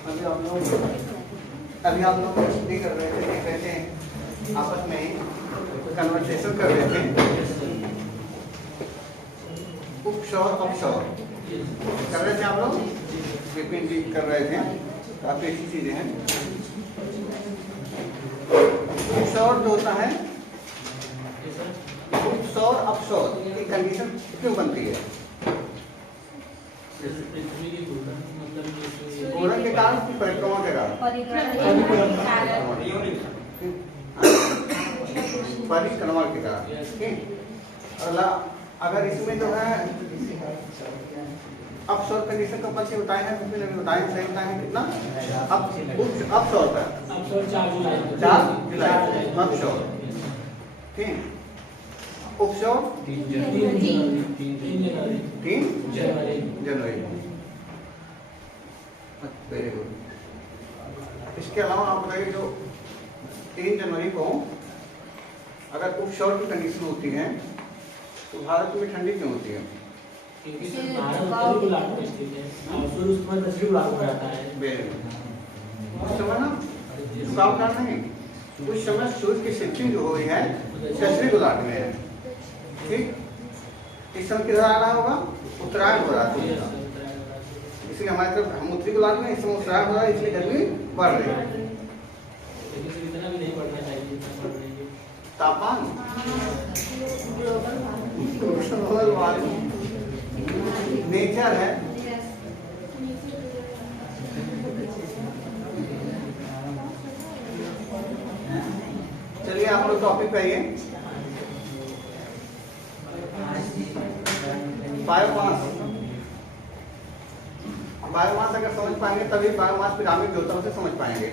अभी आप लोग स्टडी कर रहे थे, देख रहे थे, आपस में कन्वर्सेशन कर रहे थे, उपशौर अपशौर कर रहे थे आप लोग, रिपीट कर रहे थे, काफी अच्छी चीजें हैं। उपशौर जो होता है, उपशौर अपशौर की कंडीशन क्यों बनती है? घूर्णन के कारण की परिक्रमा के कारण, परिक्रमा के कारण। अगर इसमें जो है अपशौर कंडीशन का पक्ष बताए हैं, उसमें नहीं बताए, सही बताए हैं कितना? अपशौर का 4 जुलाई अपशौर, ठीक। उपशौर 3 जनवरी। Very good. इसके अलावा आप बताइए, जो 3 जनवरी को अगर उपशौर की कंडीशन होती है तो भारत में ठंडी क्यों होती है? उस समय ना झुकाव कारण नहीं, उस समय सूर्य की शिफ्टिंग जो हुई है दक्षिणी गोलार्ध में है, ठीक। इस समय किधर आ रहा होगा? उत्तरायण हो रहा है, इसलिए हमारे तरफ हम उत्तरी गोलार्ध में, इस समय उत्तरायण हो रहा है, इसलिए गर्मी बढ़ रही है। तापमान नेचर है, चलिए आप लोग टॉपिक पे आइए। बायोमास, बायोमास अगर समझ पाएंगे तभी बायोमास पिरामिड जो होता है उसे समझ पाएंगे।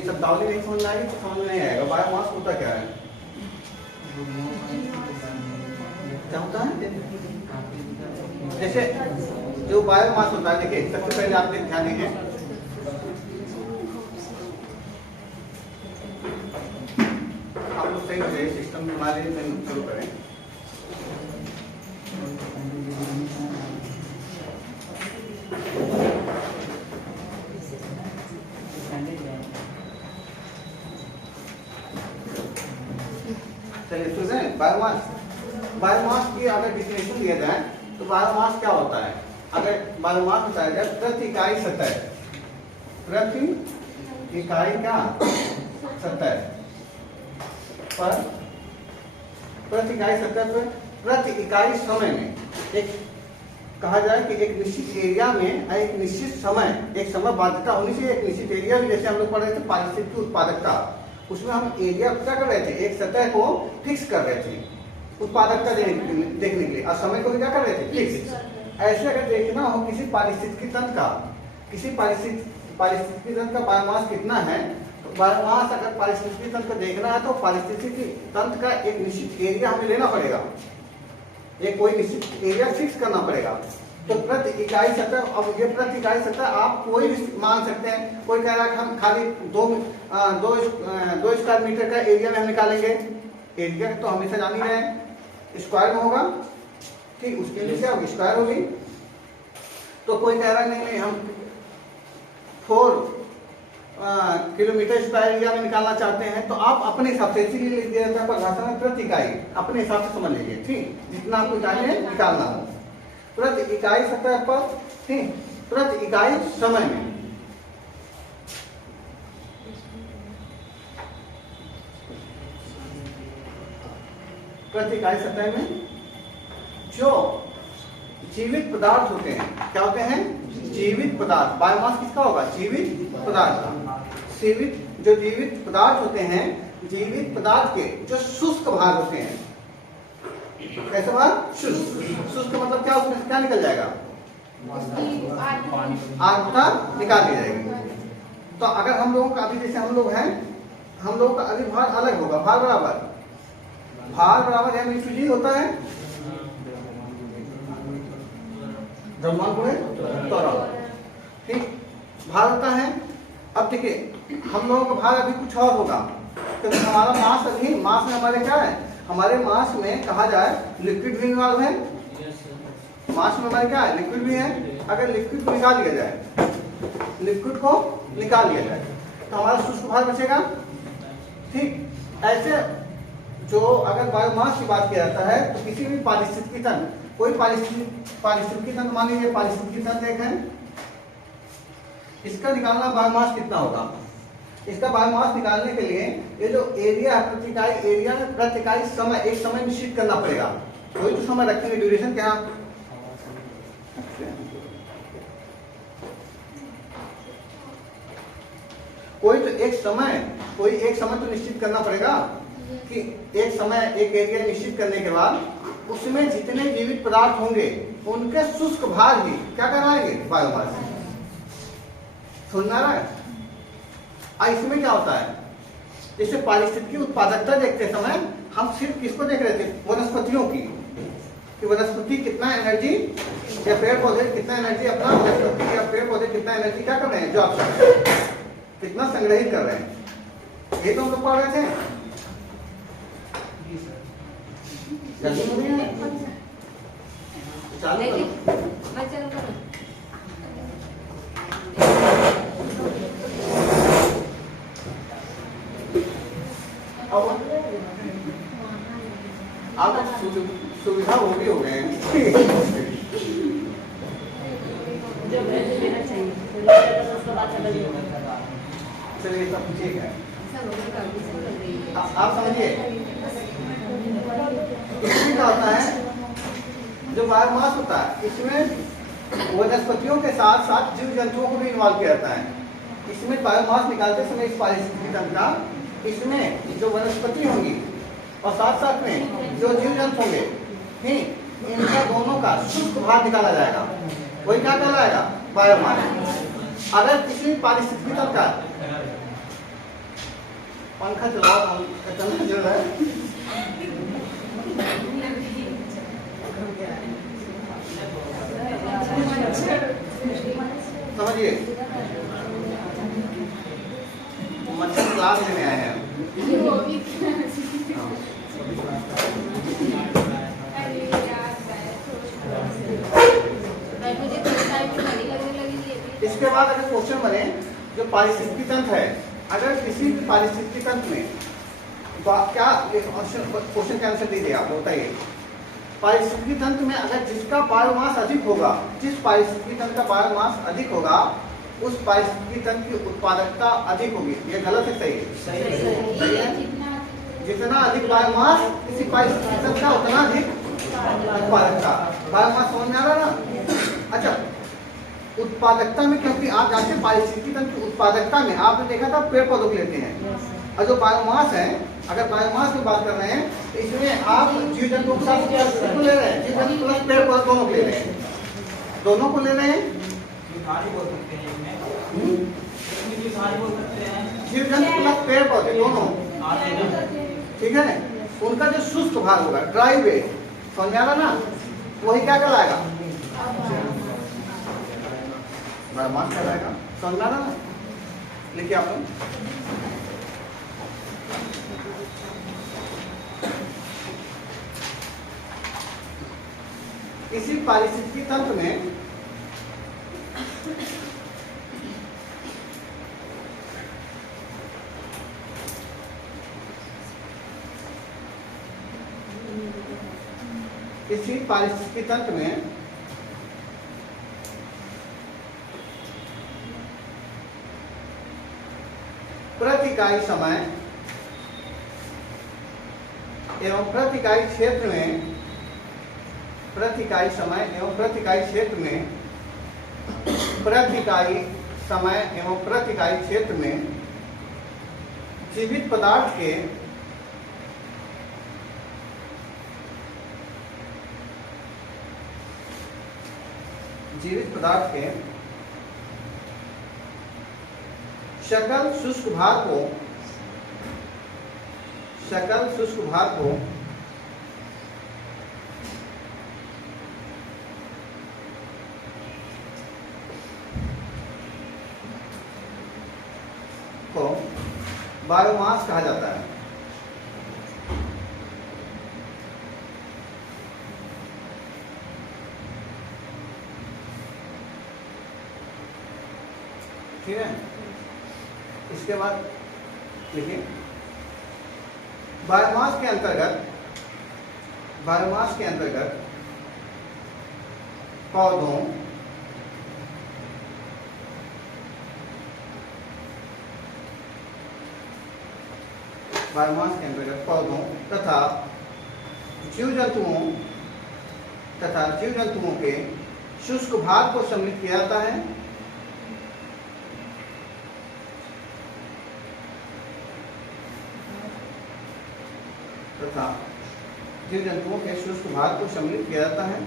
शब्दावली नहीं समझ आएगी तो समझ नहीं आएगा बायोमास होता क्या है। क्या होता है? जैसे जो बायोमास होता है, देखिए सबसे पहले आप ध्यान दीजिए, आप लोग सही हो जाए, सिस्टम में हमारे शुरू करें। चलिए सुने, बायोमास, बायोमास की अगर डिफिनेशन दिया जाए तो बायोमास क्या होता है? अगर बायोमास बताया जाए प्रति इकाई सतह, प्रति इकाई क्या सतह पर, प्रति इकाई सतह पर, प्रति इकाई समय में, एक कहा जाए कि एक निश्चित एरिया में एक निश्चित समय, एक समय बाध्यता होनी चाहिए, एक निश्चित एरिया में, जैसे हम लोग पढ़ रहे थे पारिस्थितिक उत्पादकता, उसमें हम एरिया क्या कर रहे थे? एक सतह को फिक्स कर रहे थे उत्पादकता देखने के लिए, और समय को भी क्या कर रहे थे? फिक्स। ऐसे अगर देखना हो किसी पारिस्थितिकी तंत्र का, किसी पारिस्थितिकी तंत्र का बायोमास कितना है, तो बायोमास अगर पारिस्थितिकी तंत्र को देखना है तो पारिस्थितिकी तंत्र का एक निश्चित एरिया हमें लेना पड़ेगा, एक कोई निश्चित एरिया फिक्स करना पड़ेगा। तो प्रति इकाई सतह, अब ये प्रति इकाई सतह आप कोई भी मान सकते हैं। कोई कह रहा है हम खाली 2 स्क्वायर मीटर का एरिया में हम निकालेंगे, एरिया तो हमेशा जान ही रहे हैं स्क्वायर में होगा, ठीक, उसके लिए क्या स्क्वायर होगी। तो कोई कह रहा है नहीं हम 4 किलोमीटर स्क्वायर एरिया में निकालना चाहते हैं, तो आप अपने हिसाब से, इसीलिए लिख दिया जाता है परिभाषा में प्रति इकाई, अपने हिसाब से समझ लीजिए, ठीक, जितना आपको इकाई निकालना हो, प्रति इकाई सतह पर, ठीक, प्रति इकाई समय में। प्रति इकाई सतह में जो जीवित पदार्थ होते हैं, क्या होते हैं? जीवित पदार्थ। बायोमास किसका होगा? जीवित पदार्थ। जो जीवित पदार्थ होते हैं, जीवित पदार्थ के जो शुष्क भाग होते हैं, कैसे भाग? शुष्क। शुष्क मतलब क्या? उसमें क्या निकल जाएगा? आर्द्रता निकाल दी जाएगी। तो अगर हम लोगों का अभी जैसे हम लोग हैं, हम लोगों का अभी भार अलग होगा, भार बराबर, भार बराबर है जी होता है द्रव्यमान गुणे त्वरण, ठीक, भार होता है। अब देखिए हम लोगों का भार अभी कुछ और होगा, क्योंकि हमारा मास अभी, मास में हमारे क्या है? हमारे मास में कहा जाए लिक्विड भी इन्वॉल्व है, मास में हमारे क्या है? लिक्विड भी है। अगर लिक्विड को निकाल दिया जाए लिक्विड को निकाल लिया जाए तो हमारा शुष्क भाग बचेगा। ठीक ऐसे जो अगर बायोमास की बात किया जाता है तो किसी भी पारिस्थितिकी तंत्र, कोई पारिस्थितिकी तंत्र मान लीजिए, पारिस्थितिकी तंत्र एक है, इसका निकालना बायोमास कितना होगा। इसका बायोमास निकालने के लिए ये जो एरिया है, प्रति इकाई एरिया में प्रति इकाई समय, एक समय निश्चित करना पड़ेगा। कोई तो समय रखेंगे, ड्यूरेशन क्या, कोई एक समय तो निश्चित करना पड़ेगा कि एक समय, एक एरिया निश्चित करने के बाद उसमें जितने जीवित पदार्थ होंगे उनके शुष्क भाग ही क्या कराएंगे, बायोमास। समझ आ रहा है। इसमें क्या होता है, जैसे पारिस्थितिकी उत्पादकता देखते समय हम सिर्फ किसको देख रहे थे, वनस्पतियों की, कि वनस्पति कितना एनर्जी, या पेड़ पौधे कितना एनर्जी अपना, वनस्पति या पेड़ पौधे कितना एनर्जी क्या कर रहे हैं, जो आप कितना संग्रहित कर रहे हैं, ये तो हम लोग पढ़ रहे थे। आप सुविधा वो भी हो गए हैं। चलिए सब ठीक है, आप समझिए। इसमें क्या होता है, जो बायोमास होता है इसमें वनस्पतियों के साथ साथ जीव जंतुओं को भी इन्वॉल्व किया जाता है। इसमें बायोमास निकालते समय इस पारिस्थितिकी तंत्र का, इसमें जो वनस्पति होंगी और साथ साथ में जो जीव जंतु होंगे, ठीक, इनका दोनों का शुष्क भाग निकाला जाएगा, वही क्या कहलाएगा, बायोमास। अगर किसी पारिस्थितिकी तंत्र का पंखा चलाओ, चलना जो है समझिए, मच्छर क्लास लेने आए हैं। इसके बाद अगर क्वेश्चन बने, जो पारिस्थितिकी तंत्र है, अगर किसी भी पारिस्थितिकी तंत्र में क्या क्वेश्चन का आंसर दीजिए आप, बताइए। पारिस्थितिकी तंत्र में अगर जिसका बायोमास अधिक होगा, जिस पारिस्थितिकी तंत्र का बायोमास अधिक होगा, उस पारिस्थितिकी तंत्र की उत्पादकता अधिक होगी। ये गलत है, सही है? सही है। जितना अधिक बायोमास किसी पारिस्थितिकी तंत्र का, उतना अधिक उत्पादकता। बायोमास समझ में आ रहा ना। अच्छा, उत्पादकता में, क्योंकि आप जानते हैं पारिस्थितिकी तंत्र की उत्पादकता में आपने देखा था पेड़ पौधों को लेते हैं, और जो बायोमास है, अगर बायोमास की बात कर रहे हैं तो इसमें आप जीव जंतुओं के साथ ले रहे हैं, जीव जंतु प्लस पेड़ पौधे दोनों को ले रहे हैं, दोनों को ले रहे हैं, जीव जंतु प्लस पेड़ पौधे दोनों, ठीक है। उनका जो शुष्क भाग होगा, ड्राई वेट, समझ आ रहा ना, वही क्या कहलाएगा, बायोमास कहलाएगा। समझ आ रहा ना, लिखिए आप लोग। इसी पारिस्थितिकी तंत्र में प्रति इकाई समय एवं प्रति इकाई क्षेत्र में, प्रति इकाई समय एवं प्रति इकाई क्षेत्र में, प्रति इकाई समय एवं प्रति इकाई क्षेत्र में जीवित पदार्थ के सकल शुष्क भाग को बायोमास कहा जाता है। ठीक है। इसके बाद देखिए बायोमास के अंतर्गत पौधों तथा जीव जंतुओं के शुष्क भाग को सम्मिलित किया जाता है। तथा जीव जंतुओं के शुष्क भाग को सम्मिलित किया जाता है।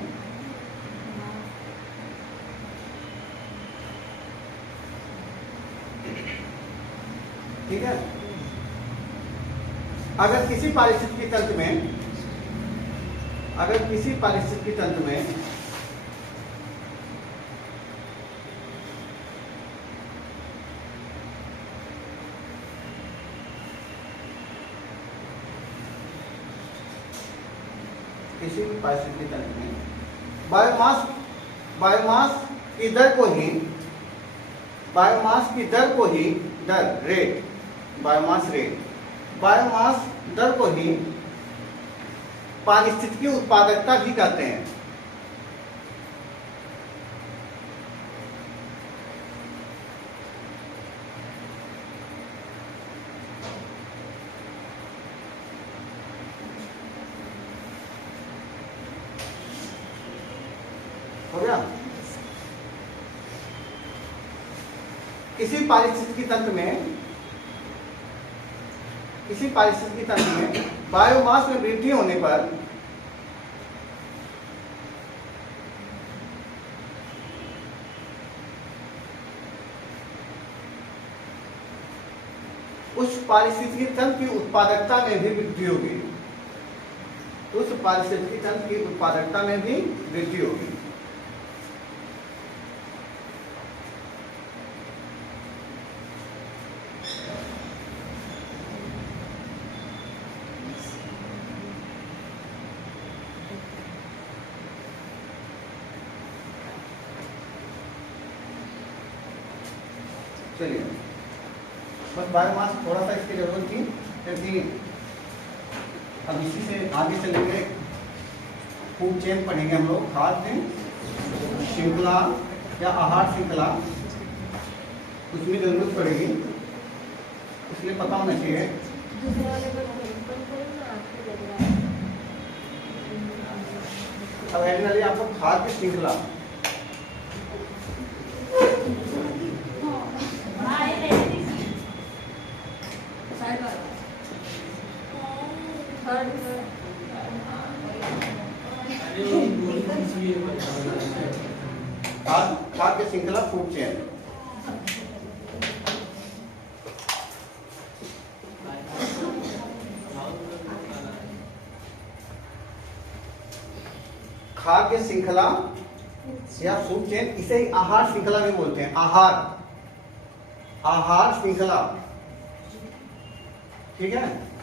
ठीक है। अगर किसी पारिस्थितिकी तंत्र में बायोमास की दर को ही पारिस्थितिकी उत्पादकता भी कहते हैं। हो गया। किसी पारिस्थितिकी तंत्र में बायोमास में वृद्धि होने पर उस पारिस्थितिकी तंत्र की उत्पादकता में भी वृद्धि होगी। चलिए बस बायोमास थोड़ा सा इसकी जरूरत थी, क्योंकि अब इसी से आगे चलेंगे। फूड चेन पढ़ेंगे हम लोग, खाद्य श्रृंखला या आहार श्रृंखला, उसमें जरूरत पड़ेगी, इसलिए पता होना चाहिए। अब एग्जैक्टली आपको खाद्य श्रृंखला खाद्य श्रृंखला फूड चेन। खाद्य श्रृंखला या फूड चेन, इसे ही आहार श्रृंखला भी बोलते हैं। आहार श्रृंखला, ठीक है।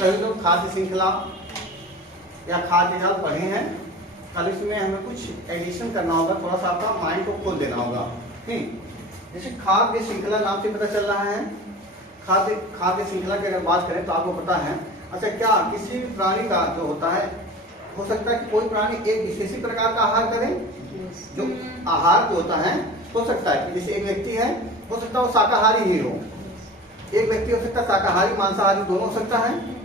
सभी लोग खाद्य श्रृंखला या खाद्य जाल पढ़े हैं। कल इसमें हमें कुछ एडिशन करना होगा, थोड़ा सा आपका माइंड को खोल देना होगा। ठीक, जैसे खाद्य श्रृंखला नाम से पता चल रहा है। खाद्य श्रृंखला की अगर बात करें तो आपको पता है, अच्छा क्या किसी भी प्राणी का जो होता है, हो सकता है कि कोई प्राणी एक विशेष प्रकार का आहार करे। जो आहार जो होता है, हो सकता है कि जैसे एक व्यक्ति है, हो सकता है वो शाकाहारी ही हो, एक व्यक्ति हो सकता है शाकाहारी मांसाहारी दोनों हो सकता है।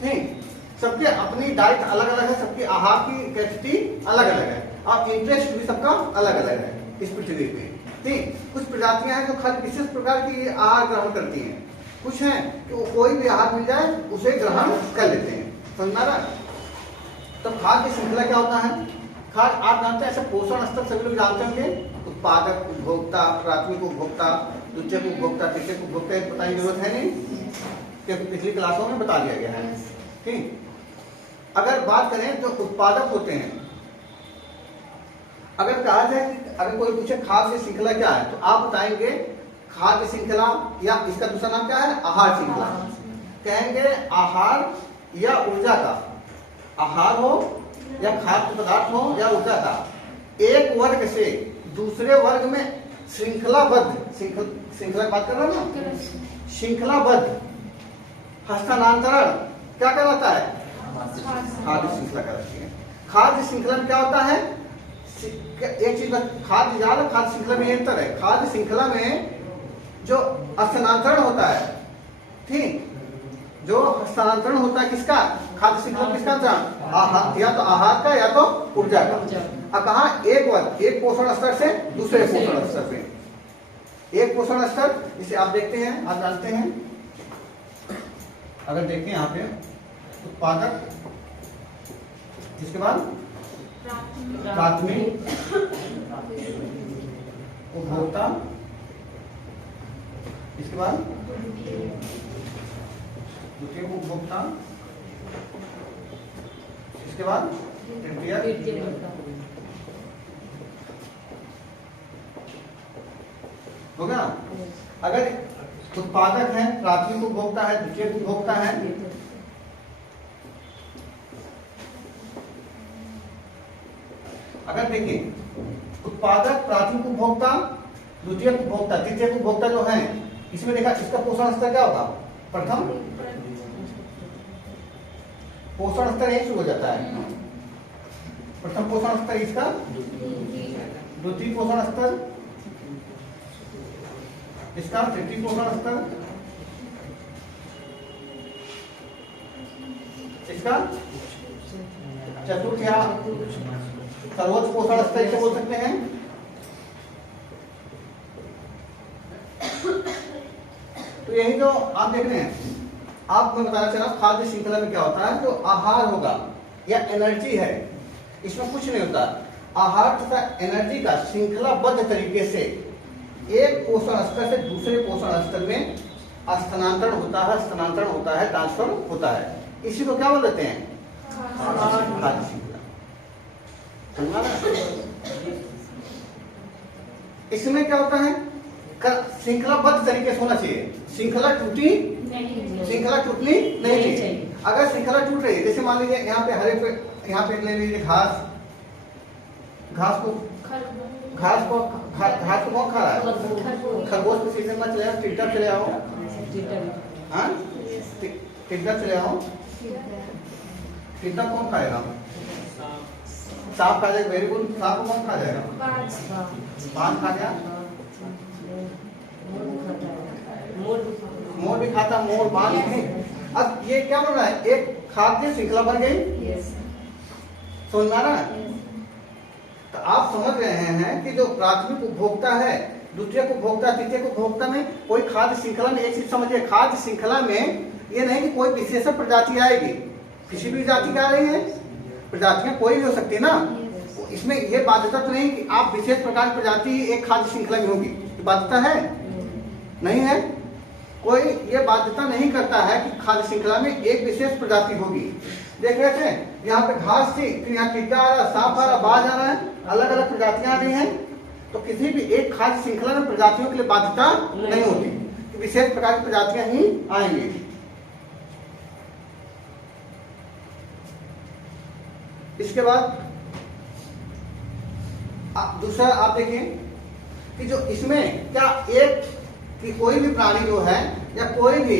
ठीक, सबके अपनी डाइट अलग अलग है, सबकी आहार की कैपेसिटी अलग अलग है, और इंटरेस्ट भी सबका अलग अलग है इस पृथ्वी पे। ठीक, कुछ प्रजातियां हैं जो खाली विशेष प्रकार की आहार ग्रहण करती हैं, कुछ हैं कि कोई भी आहार मिल जाए उसे ग्रहण कर लेते हैं। समझना रहा। तो खाद्य श्रृंखला क्या होता है? खाद्य आप जानते हैं, ऐसे पोषण स्तर सभी लोग जानते होंगे, उत्पादक, उपभोक्ता, प्राथमिक उपभोक्ता, द्वितीयक उपभोक्ता, तृतीयक उपभोक्ता, बताने की जरूरत है नहीं, क्योंकि पिछली क्लासों में बता दिया गया है। ठीक, अगर बात करें जो उत्पादक होते हैं, अगर कहा जाए कि अगर कोई पूछे खाद्य श्रृंखला क्या है, तो आप बताएंगे खाद्य श्रृंखला या इसका दूसरा नाम क्या है, आहार श्रृंखला। कहेंगे आहार या ऊर्जा का, आहार हो या खाद्य पदार्थ हो या ऊर्जा का, एक वर्ग से दूसरे वर्ग में श्रृंखलाबद्ध, श्रृंखला की बात कर रहे हैं ना, श्रृंखलाबद्ध हस्तांतरण क्या कहलाता है, खाद्य श्रृंखला कहलाती है। खाद्य श्रृंखला में क्या होता है, एक चीज खाद्य जाल और खाद्य श्रृंखला में अंतर है। खाद्य श्रृंखला में जो हस्तांतरण होता है, ठीक, जो हस्तांतरण होता है किसका, खाद्य श्रृंखला किसका था, आहार, या तो आहार का या तो ऊर्जा का। अब कहा एक वर्ग, एक पोषण स्तर से दूसरे पोषण स्तर पे, एक पोषण स्तर जिसे आप देखते हैं, आप जानते हैं, अगर देखें यहाँ पे उत्पादक, जिसके बाद प्राथमिक उपभोक्ता, इसके बाद द्वितीय उपभोक्ता, इसके बाद तृतीय, हो गया। अगर उत्पादक है, प्राथमिक उपभोक्ता है, द्वितीय उपभोक्ता है, अगर देखिए उत्पादक, प्राथमिक उपभोक्ता, द्वितीय उपभोक्ता, तृतीय उपभोक्ता जो है, इसमें देखा इसका पोषण स्तर क्या होगा, प्रथम पोषण स्तर यही शुरू हो जाता है, प्रथम पोषण स्तर इसका, द्वितीय पोषण स्तर इसका, तृतीय पोषण स्तर इसका, चतुर्थ या सर्वोच्च पोषण स्तर इसे बोल सकते हैं। तो यही जो आप देख रहे हैं, आपको बताना चला खाद्य श्रृंखला में क्या होता है, जो आहार होगा या एनर्जी है, इसमें कुछ नहीं होता। आहार तथा एनर्जी का श्रृंखलाबद्ध तरीके से एक पोषण स्तर से दूसरे पोषण स्तर में स्थानांतरण होता है, स्थानांतरण होता है, ट्रांसफर होता है। इसी को क्या बोल देते हैं, खाद्य श्रृंखला। इसमें क्या होता है, श्रृंखलाबद्ध तरीके से होना चाहिए, श्रृंखला टूटनी नहीं चाहिए। अगर श्रृंखला टूट रही है, जैसे मान लीजिए यहाँ पे हरे पे, यहाँ पे ले लीजिए घास, घास को कौन खा रहा है, खरगोश के सीजन में चले आओ, टिड्डा चले आओ, हाँ टिड्डा चले आओ, टिड्डा कौन खाएगा, सांप खा जाएगा, वेरी गुड, सांप को कौन खा जाएगा, बांध खा गया, मोर भी खाता, मोर बांध नहीं। अब ये क्या बन रहा है, एक खाद्य श्रृंखला बन गई, समझ में आ रहा है। तो आप समझ रहे हैं कि जो प्राथमिक उपभोक्ता है, द्वितीय उपभोक्ता, तृतीय उपभोक्ता में कोई खाद्य श्रृंखला में, एक चीज समझिए, खाद्य श्रृंखला में ये नहीं कि कोई विशेष प्रजाति आएगी, किसी भी जाति का आ रही है, प्रजातियां कोई भी हो सकती है ना, इसमें ये बाध्यता तो नहीं कि आप विशेष प्रकार की प्रजाति एक खाद्य श्रृंखला में होगी, बाध्यता है नहीं है, कोई ये बाध्यता नहीं करता है कि खाद्य श्रृंखला में एक विशेष प्रजाति होगी। देख रहे थे यहाँ पे घास थी, फिर यहाँ टिड्डा आ रहा, सांप आ रहा, बाज आ रहा है, अलग अलग प्रजातियां आ रही हैं। तो किसी भी एक खाद्य श्रृंखला में प्रजातियों के लिए बाध्यता नहीं होती, विशेष प्रकार की प्रजातियां ही आएंगी। इसके बाद दूसरा आप देखिए कि जो इसमें क्या एक कि कोई भी प्राणी जो है या कोई भी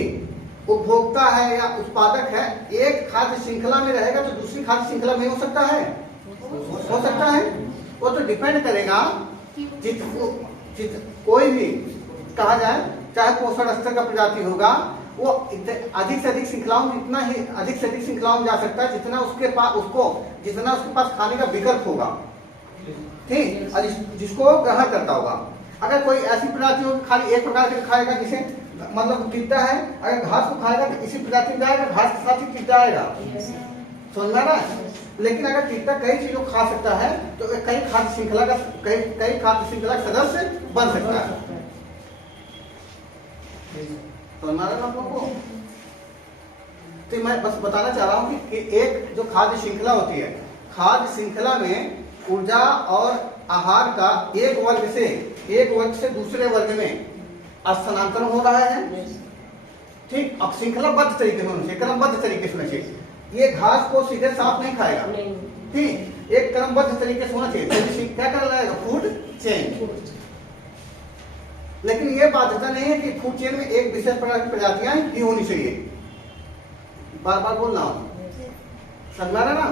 उपभोक्ता है या उत्पादक है, एक खाद्य श्रृंखला में रहेगा तो दूसरी खाद्य श्रृंखला में हो सकता है, हो सकता है। वो तो डिपेंड करेगा, कोई भी कहा जाए, चाहे पोषण स्तर का प्रजाति होगा, वो अधिक से अधिक श्रृंखलाओं में, इतना ही अधिक से अधिक श्रृंखलाओं में जा सकता है जितना उसके पास, जितना उसके पास खाने का विकल्प होगा, ठीक, और जिसको ग्रहण करता होगा। अगर कोई ऐसी प्रजाति हो खाली एक प्रकार के खाएगा, जिसे मतलब टिड्डा है, अगर घास को खाएगा तो इसी प्रजाति में जाएगा, घास के साथ ही टिड्डा आएगा, समझ में आ रहा है। लेकिन अगर टिड्डा कई चीजों को खा सकता है तो कई खाद्य श्रृंखला का सदस्य बन सकता है, समझ में आ रहा है आप लोगों को। तो मैं बस बताना चाह रहा हूँ कि एक जो खाद्य श्रृंखला होती है, खाद्य श्रृंखला में ऊर्जा और आहार का एक वर्ग से दूसरे वर्ग में स्थानांतरण हो रहा है, ठीक। अब श्रृंखलाबद्ध तरीके से होना चाहिए, क्रमबद्ध तरीके से होना चाहिए। ये घास को सीधे सांप नहीं खाएगा, ठीक, एक क्रमबद्ध तरीके से होना चाहिए, तो क्या कर रहा है, फूड चेन। लेकिन ये बाध्यता नहीं है कि फूड चेन में एक विशेष प्रकार की प्रजातियां ही होनी चाहिए, बार बार बोल रहा हूं, समझ रहा ना।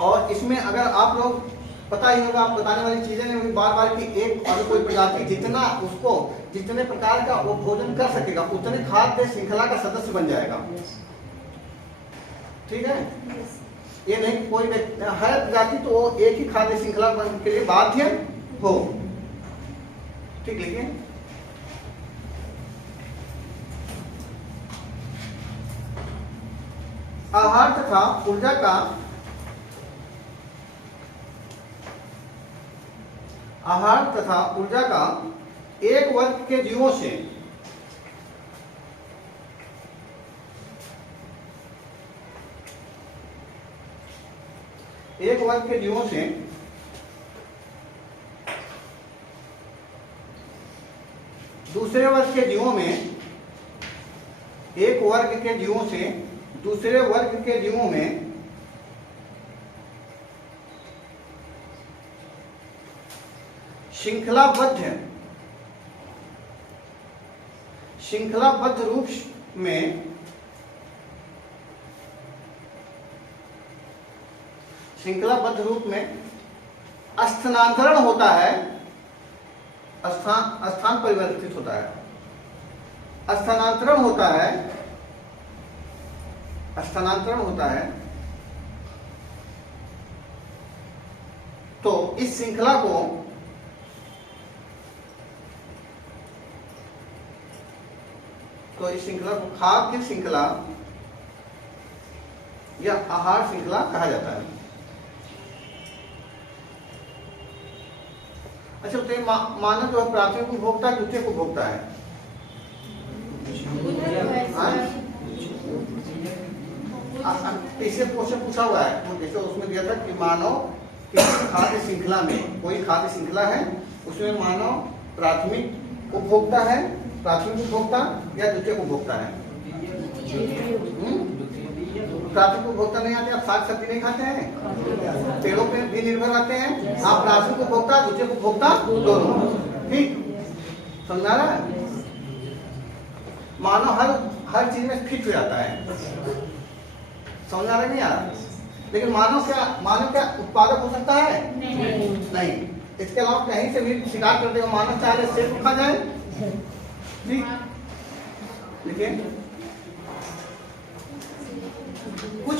और इसमें अगर आप लोग पता ही होगा, आप बताने वाली चीजें नहीं बार बार की, एक और कोई प्रजाति जितना उसको जितने प्रकार का वो भोजन कर सकेगा उतने खाद्य श्रृंखला का सदस्य बन जाएगा, ठीक है। ये नहीं कोई हर प्रजाति तो वो एक ही खाद्य श्रृंखला के लिए बाध्य हो, ठीक। लिखिए आहार तथा ऊर्जा का एक वर्ग के जीवों से दूसरे वर्ग के जीवों में, एक वर्ग के जीवों से दूसरे वर्ग के जीवों में श्रृंखलाबद्ध रूप में स्थानांतरण होता है, स्थान परिवर्तित होता है, स्थानांतरण होता है, तो इस श्रृंखला को खाद्य श्रृंखला या आहार श्रृंखला कहा जाता है। अच्छा, तो मानव जो प्राथमिक उपभोक्ता द्वितीय उपभोक्ता है, इसे क्वेश्चन पूछा हुआ है, जैसे उसमें दिया था कि मानव किसी खाद्य श्रृंखला में, कोई खाद्य श्रृंखला है उसमें मानव प्राथमिक उपभोक्ता है, प्राथमिक उपभोक्ता या द्वितीय उपभोक्ता है। प्राथमिक उपभोक्ता नहीं आते, आप साग सब्जी नहीं खाते हैं, पेड़ों पे भी निर्भर रहते हैं, आप प्राथमिक उपभोक्ता द्वितीय उपभोक्ता दोनों, ठीक, समझा रहा है। मानव हर चीज में फिट हो जाता है, समझ आ रहा नहीं यार। लेकिन मानव क्या उत्पादक हो सकता है? नहीं। इसके अलावा कहीं से भी शिकार कर देगा, मानव चाहे सेब खा जाए, ठीक। लेकिन कुछ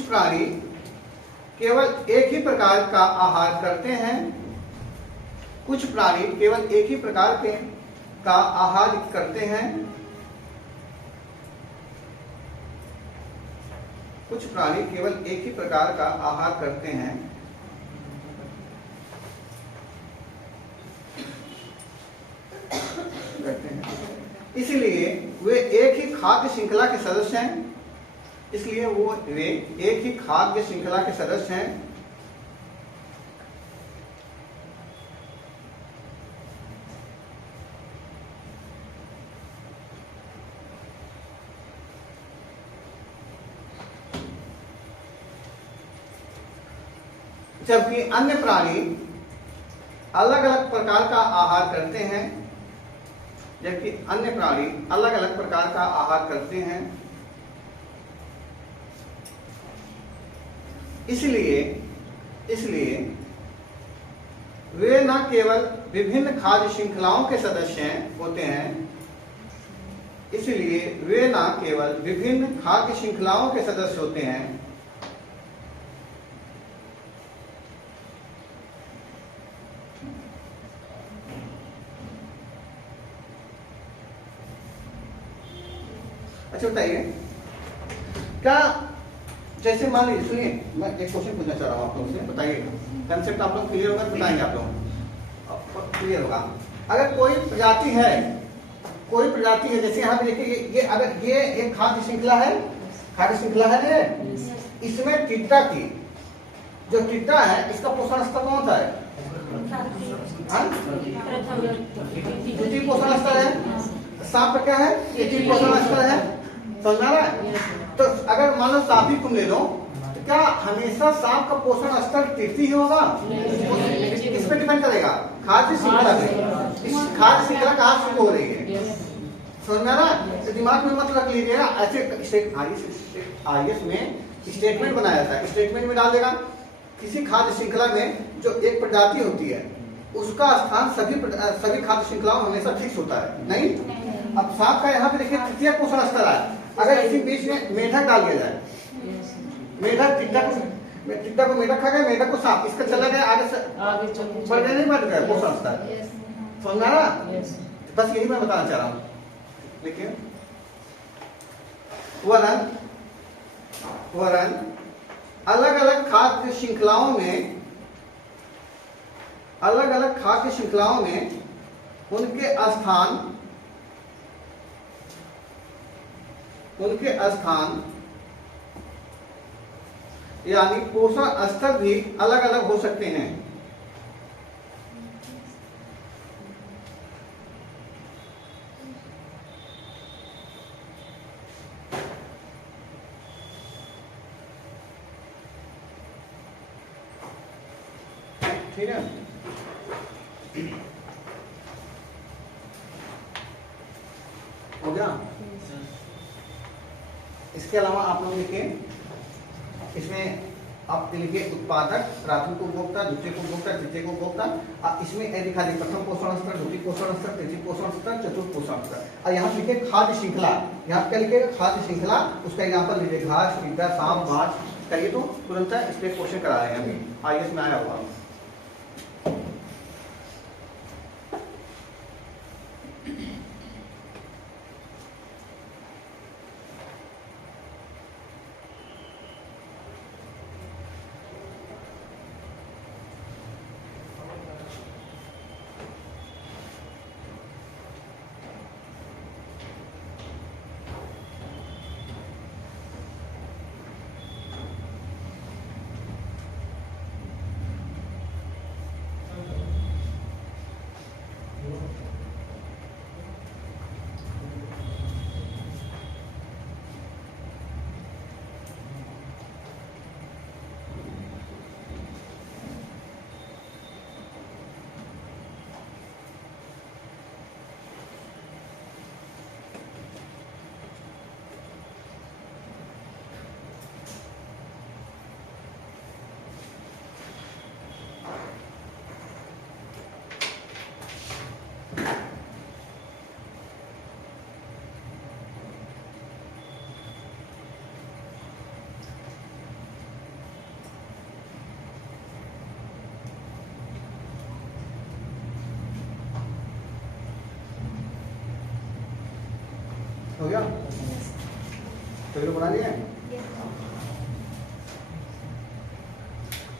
प्राणी केवल एक ही प्रकार का आहार करते हैं, कुछ प्राणी केवल एक ही प्रकार का आहार करते हैं, कुछ प्राणी केवल एक ही प्रकार का आहार करते हैं, इसलिए वे एक ही खाद्य श्रृंखला के सदस्य हैं, वे एक ही खाद्य श्रृंखला के सदस्य हैं। जबकि अन्य प्राणी अलग अलग प्रकार का आहार करते हैं, जबकि अन्य प्राणी अलग अलग प्रकार का आहार करते हैं, इसलिए वे न केवल विभिन्न खाद्य श्रृंखलाओं के सदस्य होते हैं, इसलिए वे न केवल विभिन्न खाद्य श्रृंखलाओं के सदस्य होते हैं, अच्छा बताइए क्या, जैसे मान लीजिए, सुनिए मैं एक क्वेश्चन पूछना चाह रहा हूँ आप लोगों से, बताइए कंसेप्ट आप लोग क्लियर होगा, बताएंगे आप लोग क्लियर होगा। अगर कोई प्रजाति है, जैसे यहाँ पे देखिए ये अगर ये एक खाद्य श्रृंखला है ये, इसमें टिड्डा की जो टिड्डा है इसका पोषण स्तर कौन सा है? द्वितीय पोषण स्तर है। सांप का क्या है? तृतीय पोषण स्तर है। समझ आ रहा है? तो अगर मान लो सांप ही तुम ले लो, तो क्या हमेशा सांप का पोषण स्तर तृतीय ही होगा? इस पे डिपेंड करेगा खाद्य श्रृंखला पे। इस खाद्य श्रृंखला कहाँ शुरू हो रही है, समझ में आ रहा है? तो दिमाग में मत रख लीजिएगा। ऐसे आईएएस में स्टेटमेंट बनाया जाता है, स्टेटमेंट में डाल देगा किसी खाद्य श्रृंखला में जो एक प्रजाति होती है उसका स्थान सभी खाद्य श्रृंखलाओं में हमेशा फिक्स होता है नहीं। अब सांप का यहाँ पे देखिए तृतीय पोषण स्तर है। अगर इसी बीच में मेढक डाल दिया जाए, मेढक टिड्डा को मेढक खा गया, मेढक को सांप, इसका चला गया आगे से बढ़ गया नहीं बढ़ गया पोषण स्तर, समझ में आ रहा? बस यही मैं बताना चाह रहा हूँ। देखिए वरन अलग अलग खाद्य श्रृंखलाओं में उनके स्थान यानी पोषण स्तर भी अलग अलग हो सकते हैं। ठीक है, हो गया। इसके अलावा आप लोग लिखे, इसमें आप लिखिए उत्पादक, प्राथमिक उपभोक्ता, द्वितीयक उपभोक्ता, तृतीयक उपभोक्ता। इसमें दिखा दी प्रथम पोषण स्तर, द्वितीय पोषण स्तर, तृतीय पोषण स्तर, चतुर्थ पोषण स्तर। और यहाँ लिखे खाद्य श्रृंखला, यहाँ क्या लिखेगा? खाद्य श्रृंखला। उसका एग्जाम्पल लीजिए घास, टिड्डा, सांप, माछ। करिए तो तुरंत इस पे क्वेश्चन करा रहे हैं अभी आईएएस में आया हुआ। हो गया? तो बना लिया।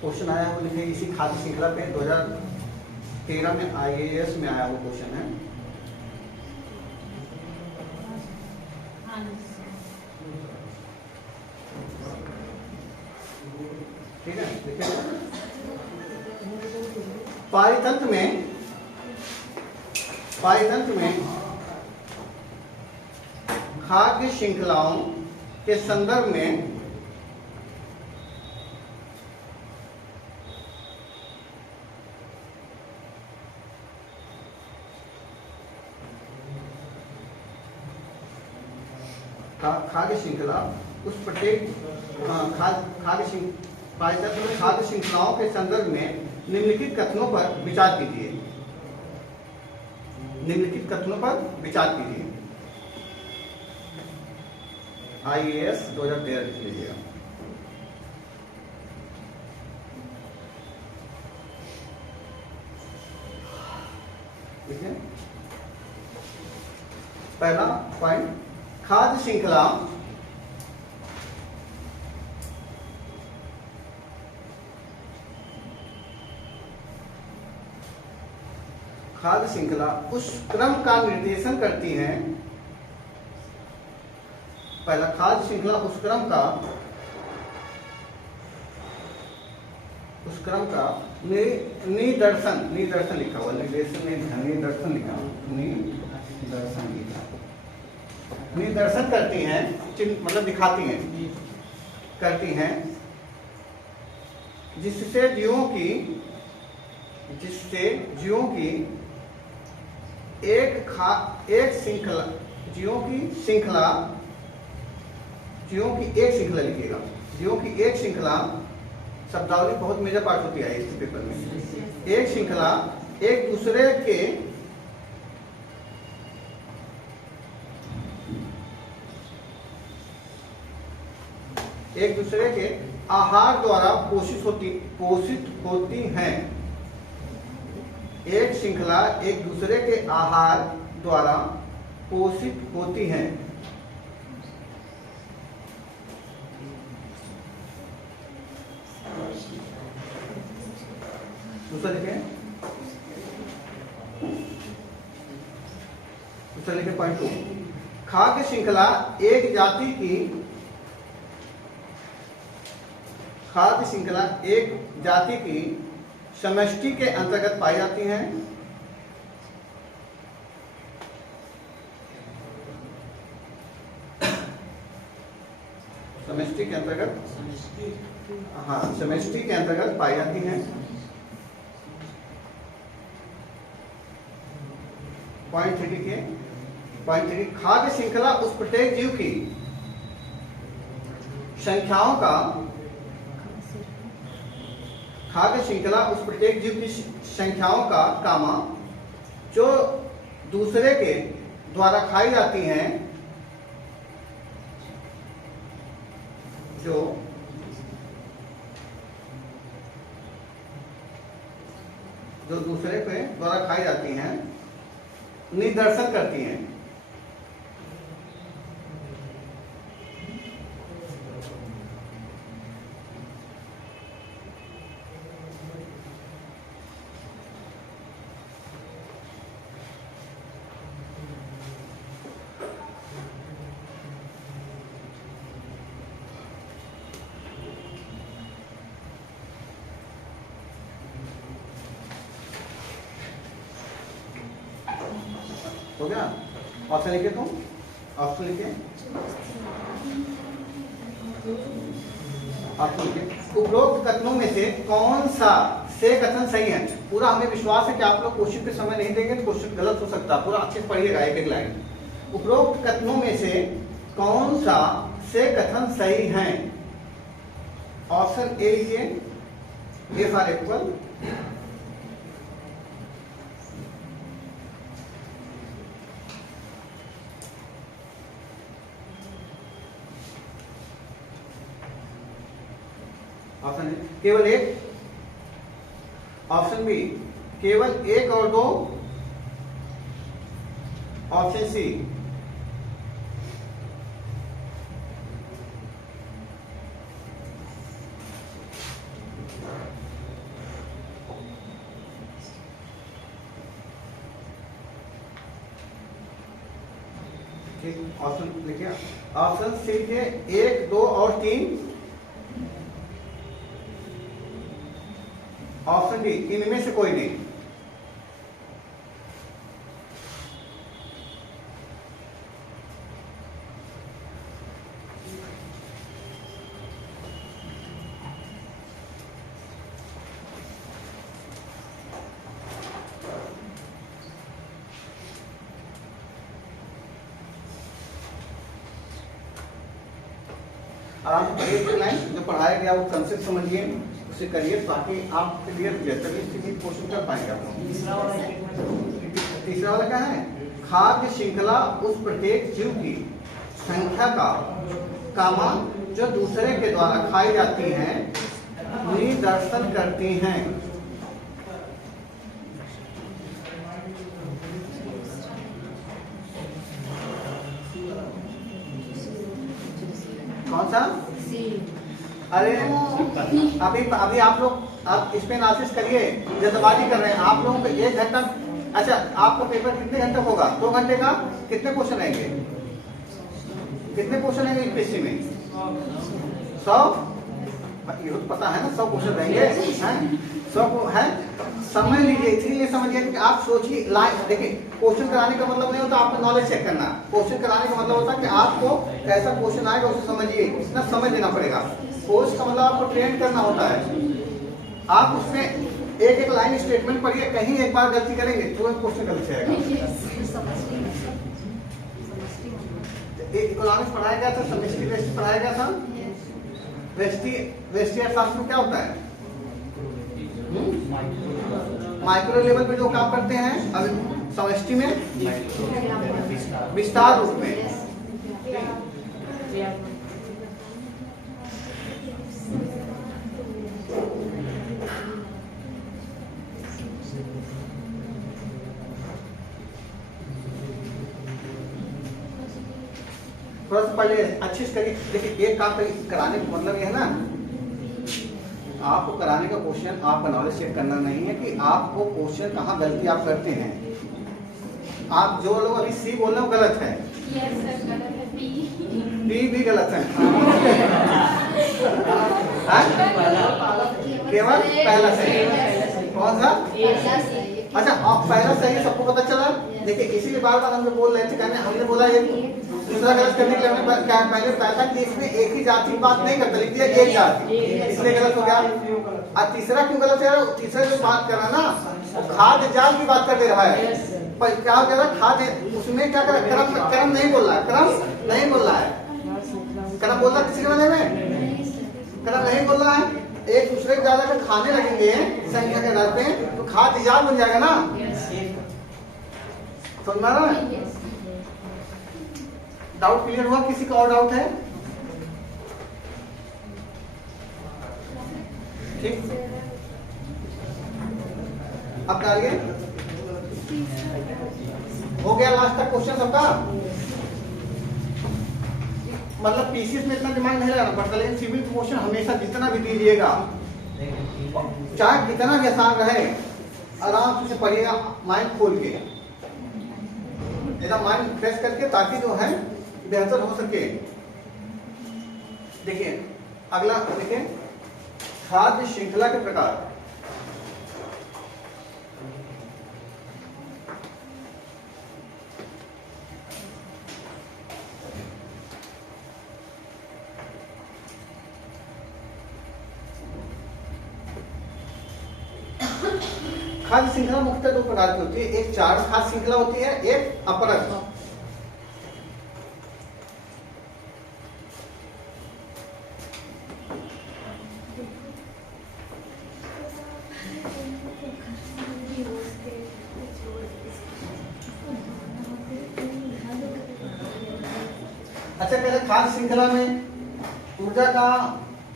क्वेश्चन आया वो लिखे इसी खाद्य श्रृंखला पे 2013 में आईएएस में आया वो क्वेश्चन है। ठीक है, देखिए पारितंत्र में खाद्य श्रृंखलाओं के संदर्भ में खाद्य श्रृंखला उस प्रत्येक खाद्य श्रृंखलाओं के संदर्भ में निम्नलिखित कथनों पर विचार कीजिए। आईएएस 2013 लिख लीजिएगा। ठीक है, पहला पॉइंट खाद्य श्रृंखला उस क्रम का निर्देशन करती है। पहला खाद्य श्रृंखला उस क्रम का निदर्शन, निदर्शन लिखा हुआ, निदर्शन नहीं, निदर्शन लिखा हुआ, निदर्शन लिखा, निदर्शन करती हैं, चिन्ह मतलब दिखाती हैं, करती हैं, जिससे जीवों की एक श्रृंखला, जीवों की एक श्रृंखला, शब्दावली बहुत मेजर पार्ट होती है इस पेपर में। एक श्रृंखला एक दूसरे के आहार द्वारा पोषित होती हैं। एक श्रृंखला एक दूसरे के आहार द्वारा पोषित होती हैं। दूसरा लिखे, पॉइंट 2, खाद्य श्रृंखला एक जाति की समष्टि के अंतर्गत पाई जाती हैं। समष्टि के अंतर्गत पाई जाती हैं। पॉइंट 3 के खाद्य श्रृंखला उस प्रत्येक जीव की संख्याओं का, खाद्य श्रृंखला उस प्रत्येक जीव की संख्याओं का कामा जो दूसरे के द्वारा खाई जाती हैं, जो दूसरे के द्वारा खाई जाती हैं, निदर्शन करती हैं। हो गया? ऑप्शन लिखे तुम, ऑप्शन लिखे, उपरोक्त कथनों में से कौन सा से कथन सही है? पूरा हमें विश्वास है कि आप लोग क्वेश्चन पे समय नहीं देंगे तो क्वेश्चन गलत हो सकता है, पूरा अच्छे से पढ़िएगा एक एक लाइन। उपरोक्त कथनों में से कौन सा से कथन सही है? ऑप्शन ए लिखिए, ए फॉर एप्पल, ऑप्शन केवल एक, ऑप्शन बी केवल एक और दो, ऑप्शन सी ठीक, ऑप्शन लिखिए, ऑप्शन सी लिखिए, एक, दो और तीन, ऑप्शन डी इनमें से कोई नहीं। आराम से पढ़िए, लाइन जो पढ़ाया गया वो कंसेप्ट समझिए, उसे करिए ताकि आप क्लियर तभी क्वेश्चन कर पाएंगे आप लोग। तीसरा वाला क्या है? खाद्य श्रृंखला उस प्रत्येक जीव की संख्या का कामा जो दूसरे के द्वारा खाई जाती हैं, निदर्शन करती हैं। कौन सा? अरे अभी आप लोग आप इस पे एनालिसिस करिए, जल्दबाजी कर रहे हैं आप लोगों को 1 घंटा। अच्छा, आपका पेपर कितने घंटे होगा? 2 घंटे का। कितने क्वेश्चन आएंगे? कितने क्वेश्चन आएंगे यूपीएससी में? 100, ये तो पता है ना, 100 क्वेश्चन रहेंगे, सब है, समझ लीजिए। इसीलिए समझिए कि आप सोचिए, लाइक देखिए, क्वेश्चन कराने का मतलब नहीं होता आपको नॉलेज चेक करना। क्वेश्चन कराने का मतलब होता है कि आपको कैसा क्वेश्चन आएगा उसे समझिए, इतना समझ लेना पड़ेगा। कोर्स का मतलब आपको ट्रेन करना होता है। आप उसमें एक एक लाइन स्टेटमेंट पढ़िए, कहीं एक बार गलती करेंगे तुरंत क्वेश्चन गलत जाएगा। इकोनॉमिक्स पढ़ाया गया था, समष्टि व्यष्टि पढ़ाया गया था। व्यष्टि अर्थशास्त्र में क्या होता है? माइक्रो लेवल पे जो काम करते हैं, अब समष्टि में विस्तार रूप में। थोड़ा सा पहले अच्छे से करिए। देखिए, एक काम कराने का मतलब यह है ना, आपको कराने का क्वेश्चन आपका नॉलेज चेक करना नहीं है कि आपको क्वेश्चन कहाँ गलती आप करते हैं। आप जो लोग अभी सी बोल रहे हो गलत है। यस सर, गलत है। बी भी गलत है। केवल पहला सही। कौन सा? अच्छा, आप पहला सही सबको पता चला। देखिए, इसीलिए बार बार हम जो बोल रहे थे, कहने हमने बोला ये दूसरा गलत करने के लिए हमने पहले बताया कि इसमें एक ही जाति की बात नहीं करते, लिखिए एक जाति, इसलिए गलत हो गया। और तीसरा क्यों गलत है? तीसरा जो बात कर रहा है ना, खाद्य जाल की बात कर दे रहा है। पर क्या हो रहा है, खाद्य, उसमें क्या कर, क्रम नहीं बोल रहा है, क्रम नहीं बोल रहा है। क्रम बोल रहा है किसी के बारे में? क्रम नहीं बोल रहा है। एक दूसरे को ज्यादा अगर खाने लगेंगे संख्या के आधार पे तो खाद्य जाल बन जाएगा ना। समझ में आ रहा है? डाउट क्लियर हुआ? किसी का और डाउट है? ठीक, अब आगे हो गया लास्ट तक क्वेश्चन सबका। मतलब पीसीएस में इतना दिमाग नहीं लगाना पड़ता, लेकिन सिविल क्वेश्चन हमेशा जितना भी दीजिएगा, चाहे कितना भी आसान रहे, आराम से पढ़िएगा, माइंड खोल के, एकदम माइंड फ्रेश करके, ताकि जो है बेहतर हो सके। देखिए अगला, देखिए खाद्य श्रृंखला के प्रकार। खाद्य श्रृंखला मुख्यतः दो प्रकार की होती है, एक चार खाद्य श्रृंखला होती है, एक अपरक। अच्छा, पहले खाद्य श्रृंखला में ऊर्जा का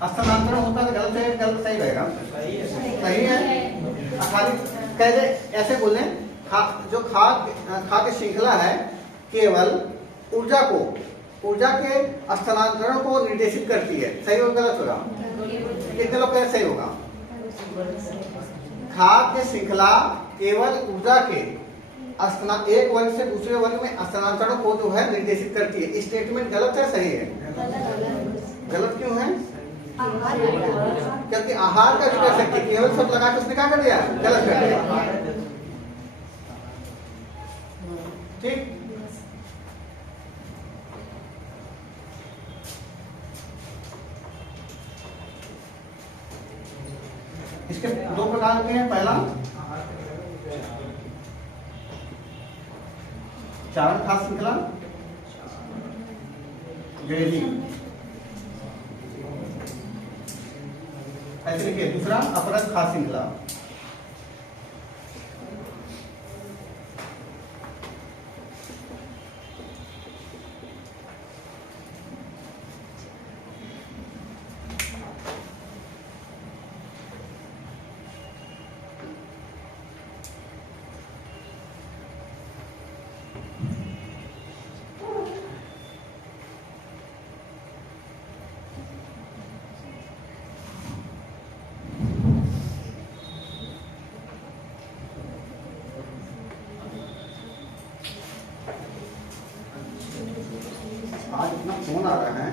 स्थानांतरण होता है, गलत है? गलत सही रहेगा? सही है। खाली पहले ऐसे बोले, जो खाद्य श्रृंखला है केवल ऊर्जा के स्थानांतरण को निर्देशित करती है। सही होगा गलत होगा? कितने लोग कहें सही होगा? खाद्य श्रृंखला केवल ऊर्जा के एक वर्ग से दूसरे वर्ग में स्थानांतरण को जो है निर्देशित करती है। स्टेटमेंट गलत है? सही है? गलत क्यों है? क्योंकि आहार का जो कर सकते, केवल सब लगा के उसने क्या कर दिया? गलत कर दिया। ठीक, इसके दो प्रकार होते हैं। पहला चारण खाद्य श्रृंखला, ग्रेडिंग, ऐसे लिखिए। दूसरा अपरक खाद्य श्रृंखला। आज इतना फोन आ रहा है।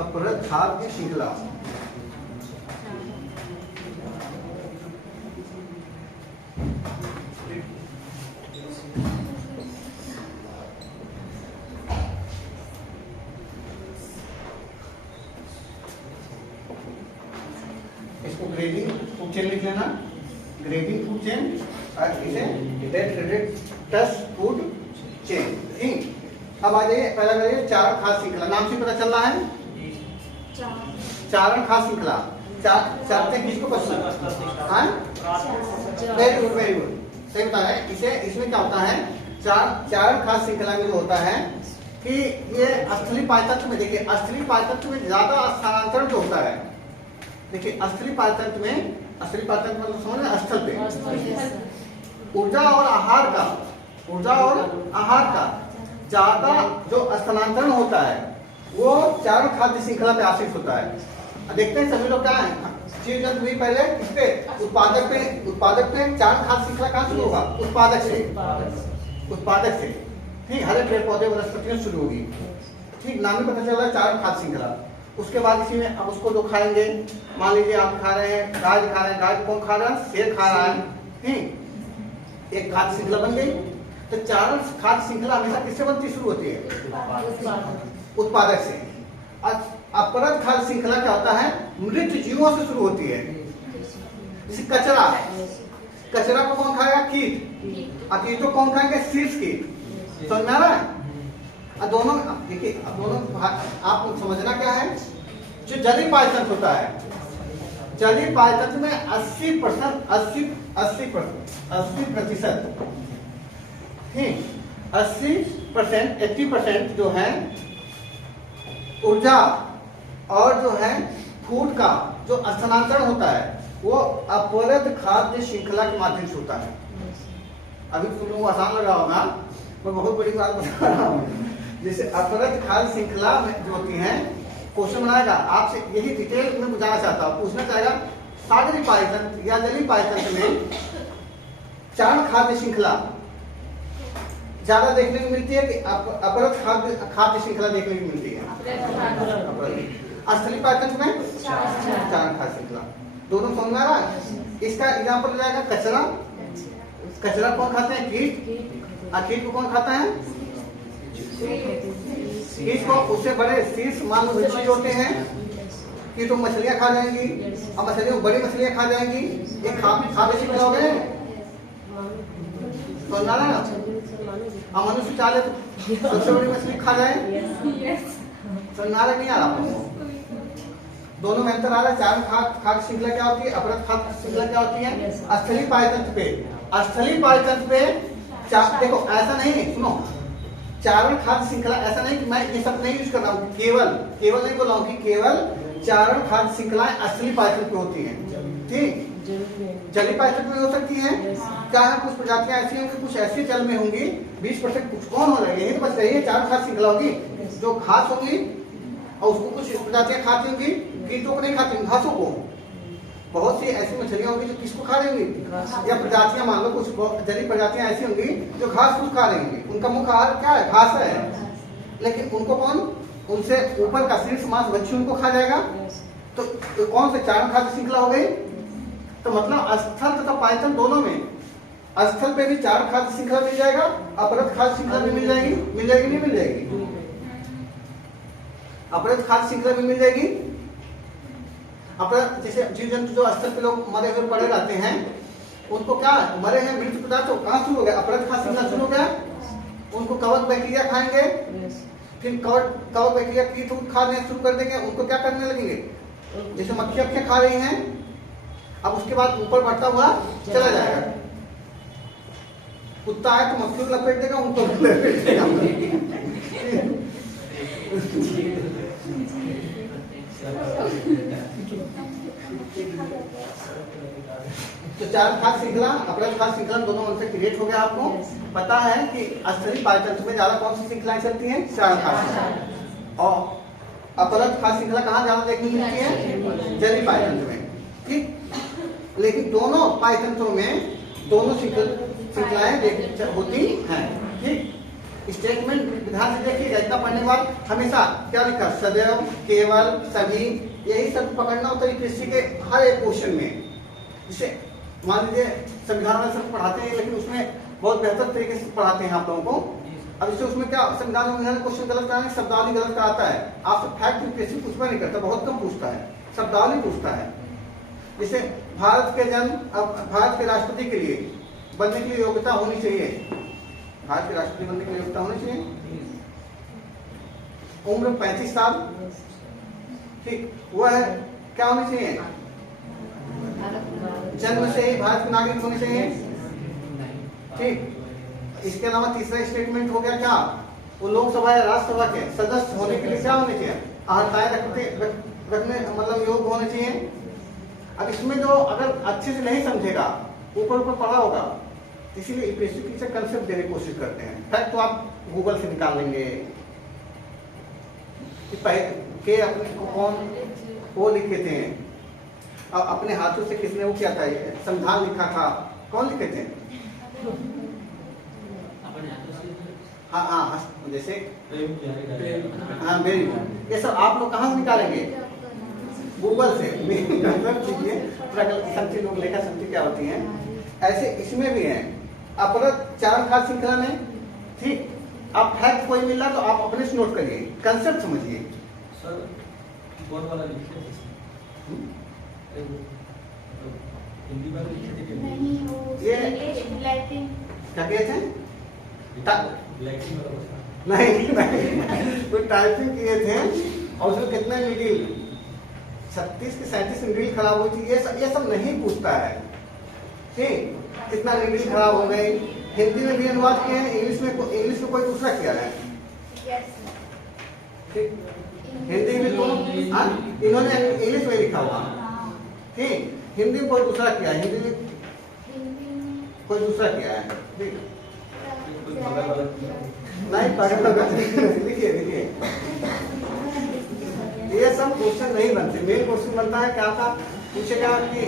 अपरद खाद्य श्रृंखला। इसको ग्रेडिंग फूड चेन लिख लेना, ग्रेडिंग फूड चेन, और इसे डेट्रेटस फूड चेन। ठीक, अब आ जाइए पहला करिए चारण खाद्य श्रृंखला। नाम से पता चल रहा है चारण खाद्य श्रृंखला। चारते किसको पसंद? हाँ, वेरी गुड वेरी गुड, सही बता रहे हैं। इसे इसमें क्या होता है, चारण खाद्य श्रृंखला में जो होता है कि ये स्थलीय पायतंत्र में, देखिए स्थलीय पायतंत्र में ज्यादा स्थानांतरण जो होता है, देखिए स्थलीय पायतंत्र में, स्थलीय पायतंत्र मतलब समझ रहे, स्थल पे ऊर्जा और आहार का, ऊर्जा और आहार का ज्यादा जो स्थानांतरण होता है वो चारण खाद्य श्रृंखला पे आश्रित होता है। देखते हैं सभी लोग क्या है, जीव जंतु भी पहले किस पे, उत्पादक पे चारण खाद्य श्रृंखला कहाँ शुरू होगा? उत्पादक से। ठीक, हरे पेड़ पौधे वनस्पतियों शुरू होगी। ठीक, नाम ही पता चल रहा है चारण खाद्य श्रृंखला। उसके बाद इसी में अब उसको जो खाएंगे, मान लीजिए आप खा रहे हैं, गाय खा रहे हैं, गाय कौन खा रहा है? शेर खा रहा है। ठीक, एक खाद्य श्रृंखला बन गई। तो चारण खाद्य श्रृंखला हमेशा किससे बनती शुरू होती है? उत्पादक से। अपरद खाद्य श्रृंखला क्या होता है? मृत जीवों से शुरू होती है। जैसे कचरा को कौन खाएगा? कीट। और कीट को कौन खाएंगे? शीर्ष कीट। समझ में आ रहा है? दोनों देखिए, दोनों आपको समझना क्या है, जो जलीय पायतंत्र होता है, जलीय पायतंत्र में 80% ठीक, 80% जो है ऊर्जा और जो है फूड का जो स्थानांतरण होता है वो अपरद खाद्य श्रृंखला के माध्यम से होता है। अभी तुम लोगों को आसान लगा होगा, मैं बहुत बड़ी बात बता रहा हूँ। जैसे अपरद खाद्य श्रृंखला में जो होती है, क्वेश्चन बनाएगा आपसे, यही डिटेल में बुझाना चाहता हूँ, पूछना चाहेगा सागरीय पायतंत्र या जलीय पायतंत्र में चारण खाद्य श्रृंखला ज्यादा देखने को मिलती है कि अपरद खाद्य श्रृंखला देखने को मिलती है? स्थलीय पायतंत्र में चारण खाद्य श्रृंखला। दोनों समझ में आ रहा है? इसका एग्जाम्पल जाएगा कचरा। कचरा कौन खाते हैं? कीट। और कीट को कौन खाता है? कीट को उससे बड़े शीर्ष मानवभक्षी होते हैं कि तो मछलियां खा जाएंगी, और मछलियों बड़ी मछलियां खा जाएंगी। ये खाद्य श्रृंखला हो गए। तो ना और मनुष्य चाहे तो सबसे बड़ी मछली खा जाए। नारा नहीं आ रहा, दोनों में अंतर आ रहा है। चारण खाद्य श्रृंखला क्या होती है, अपरद खाद्य श्रृंखला क्या होती है? स्थलीय पायतंत्र पे, स्थलीय पायतंत्र पे देखो ऐसा नहीं, सुनो, चारण खाद्य श्रृंखला ऐसा नहीं कि मैं ये सब नहीं यूज कर रहा हूँ, केवल नहीं बोल रहा हूँ कि केवल चारण खाद्य श्रृंखलाएं स्थलीय पायतंत्र पे होती हैं। ठीक, जलीय पायतंत्र में हो सकती है, क्या है, कुछ प्रजातियां ऐसी होंगी, कुछ ऐसी जल में होंगी, 20% कुछ कौन हो रही है, यही तो बच रही है। चारण खाद्य श्रृंखला होगी जो घास होंगी, और उसको कुछ प्रजातियां खाती होंगी, कीटों को नहीं खाती होंगी, घासों को। बहुत सी ऐसी मछलियां होंगी जो किसको खा रही होंगी, या प्रजातियां, मान लो कुछ जलीय प्रजातियां ऐसी होंगी जो घास फूस खा रही होंगी, उनका मुख्य आहार क्या है? घास है। लेकिन उनको कौन, उनसे ऊपर का शीर्ष मांसभक्षी उनको खा जाएगा। तो कौन से चारण खाद्य श्रृंखला हो गई? तो मतलब स्थल तथा पायतन दोनों में, स्थल पे भी चारण खाद्य श्रृंखला मिल जाएगा, अपरद खाद्य श्रृंखला भी मिल जाएगी। नहीं मिल जाएगी? अपरद खाद्य श्रृंखला भी मिल जाएगी। अपरद जैसे जीव जंतु जो स्थल पे लोग मरे हुए पड़े रहते हैं, उनको क्या मरे हैं मृत पदार्थ, तो कहाँ शुरू हो गया? अपरद खाद्य श्रृंखला शुरू हो गया। उनको कवक बैक्टीरिया खाएंगे, फिर कवक बैक्टीरिया कीट खाने शुरू कर देंगे, उनको क्या करने लगेंगे? जैसे मक्खियां खा रही हैं, अब उसके बाद ऊपर बढ़ता हुआ चला जाएगा। कुत्ता है तो मक्खियों को लपेट देगा, उनको लपेट देगा। तो चारण खाद्य श्रृंखला, अपरद खाद्य श्रृंखला दोनों उनसे क्रिएट हो गया। आपको पता है कि स्थलीय पायतंत्र में ज्यादा कौन सी श्रृंखलाएं चलती हैं? चारण खाद्य। और अपरद खाद्य श्रृंखला कहाँ ज्यादा देखने को मिलती है? जलीय पायतंत्र में। ठीक, लेकिन दोनों पायतंत्रों में दोनों श्रृंखलाएं होती हैं। ठीक, स्टेटमेंट ध्यान से देखिएगा, इतना पढ़ने के बाद हमेशा क्या लिखा, सदैव, केवल, सभी, यही सब पकड़ना होता है यूपीएससी के हर एक क्वेश्चन में। जिसे मान लीजिए संविधान वाले सब पढ़ाते हैं, लेकिन उसमें बहुत बेहतर तरीके से पढ़ाते हैं आप लोगों को। अब जैसे उसमें क्या संविधान में क्वेश्चन गलत कराने, शब्दावली गलत कराता है, आपसे फैक्ट यूपीएससी पूछना नहीं करता, बहुत कम पूछता है, शब्दावली पूछता है। जैसे भारत के जन्म, अब भारत के राष्ट्रपति के लिए बनने के लिए योग्यता होनी चाहिए, भारत के राष्ट्रपति बनने के लिए योग्यता होनी चाहिए, उम्र 35 साल, ठीक, वह है क्या होनी चाहिए, जन्म से ही भारत के नागरिक होने चाहिए, ठीक। इसके अलावा तीसरा स्टेटमेंट हो गया क्या, वो लोकसभा या राज्यसभा के सदस्य होने के लिए क्या होने चाहिए, अर्हताएं रखने मतलब योग्य होने चाहिए। अब इसमें जो अगर अच्छे से नहीं समझेगा, ऊपर ऊपर पढ़ा होगा, इसीलिए यूपीएससी टीचर कंसेप्ट देने की कोशिश करते हैं। फैक्ट तो आप गूगल से निकाल लेंगे कि अपने को कौन वो लिखे थे, अब अपने हाथों से किसने वो किया था, संविधान लिखा था, कौन लिखे थे, हाँ हाँ, जैसे हाँ वेरी गुड, ये सब आप लोग कहाँ से निकालेंगे, गूगल से। संधि लोग लेखा संधि क्या होती है, ऐसे इसमें भी है। अपराध चारण खास श्रृंखला में, ठीक, आप फैक्ट कोई मिल रहा तो आप अपने से नोट करिए, कंसेप्ट समझिए। सर बोर्ड वाला लिखे हिंदी वाला लिखे थे नहीं, वो ये लाइटिंग क्या कहते हैं, नहीं वो टाइपिंग किए थे और उसमें कितना मिडिल 36 की 37 मिडिल खराब हुई थी, ये सब नहीं पूछता है, ठीक, कितना मिडिल खराब हो गई। हिंदी में भी अनुवाद किए हैं, इंग्लिश में कोई दूसरा किया है, ठीक, हिंदी में दोनों, इन्होंने इंग्लिश में लिखा हुआ, ठीक, हिंदी में कोई दूसरा किया है, हिंदी में कोई दूसरा किया है, ठीक, नहीं पागल लिखिए लिखिए, ये सब क्वेश्चन नहीं बनते। मेन क्वेश्चन बनता है क्या था, पूछेगा कि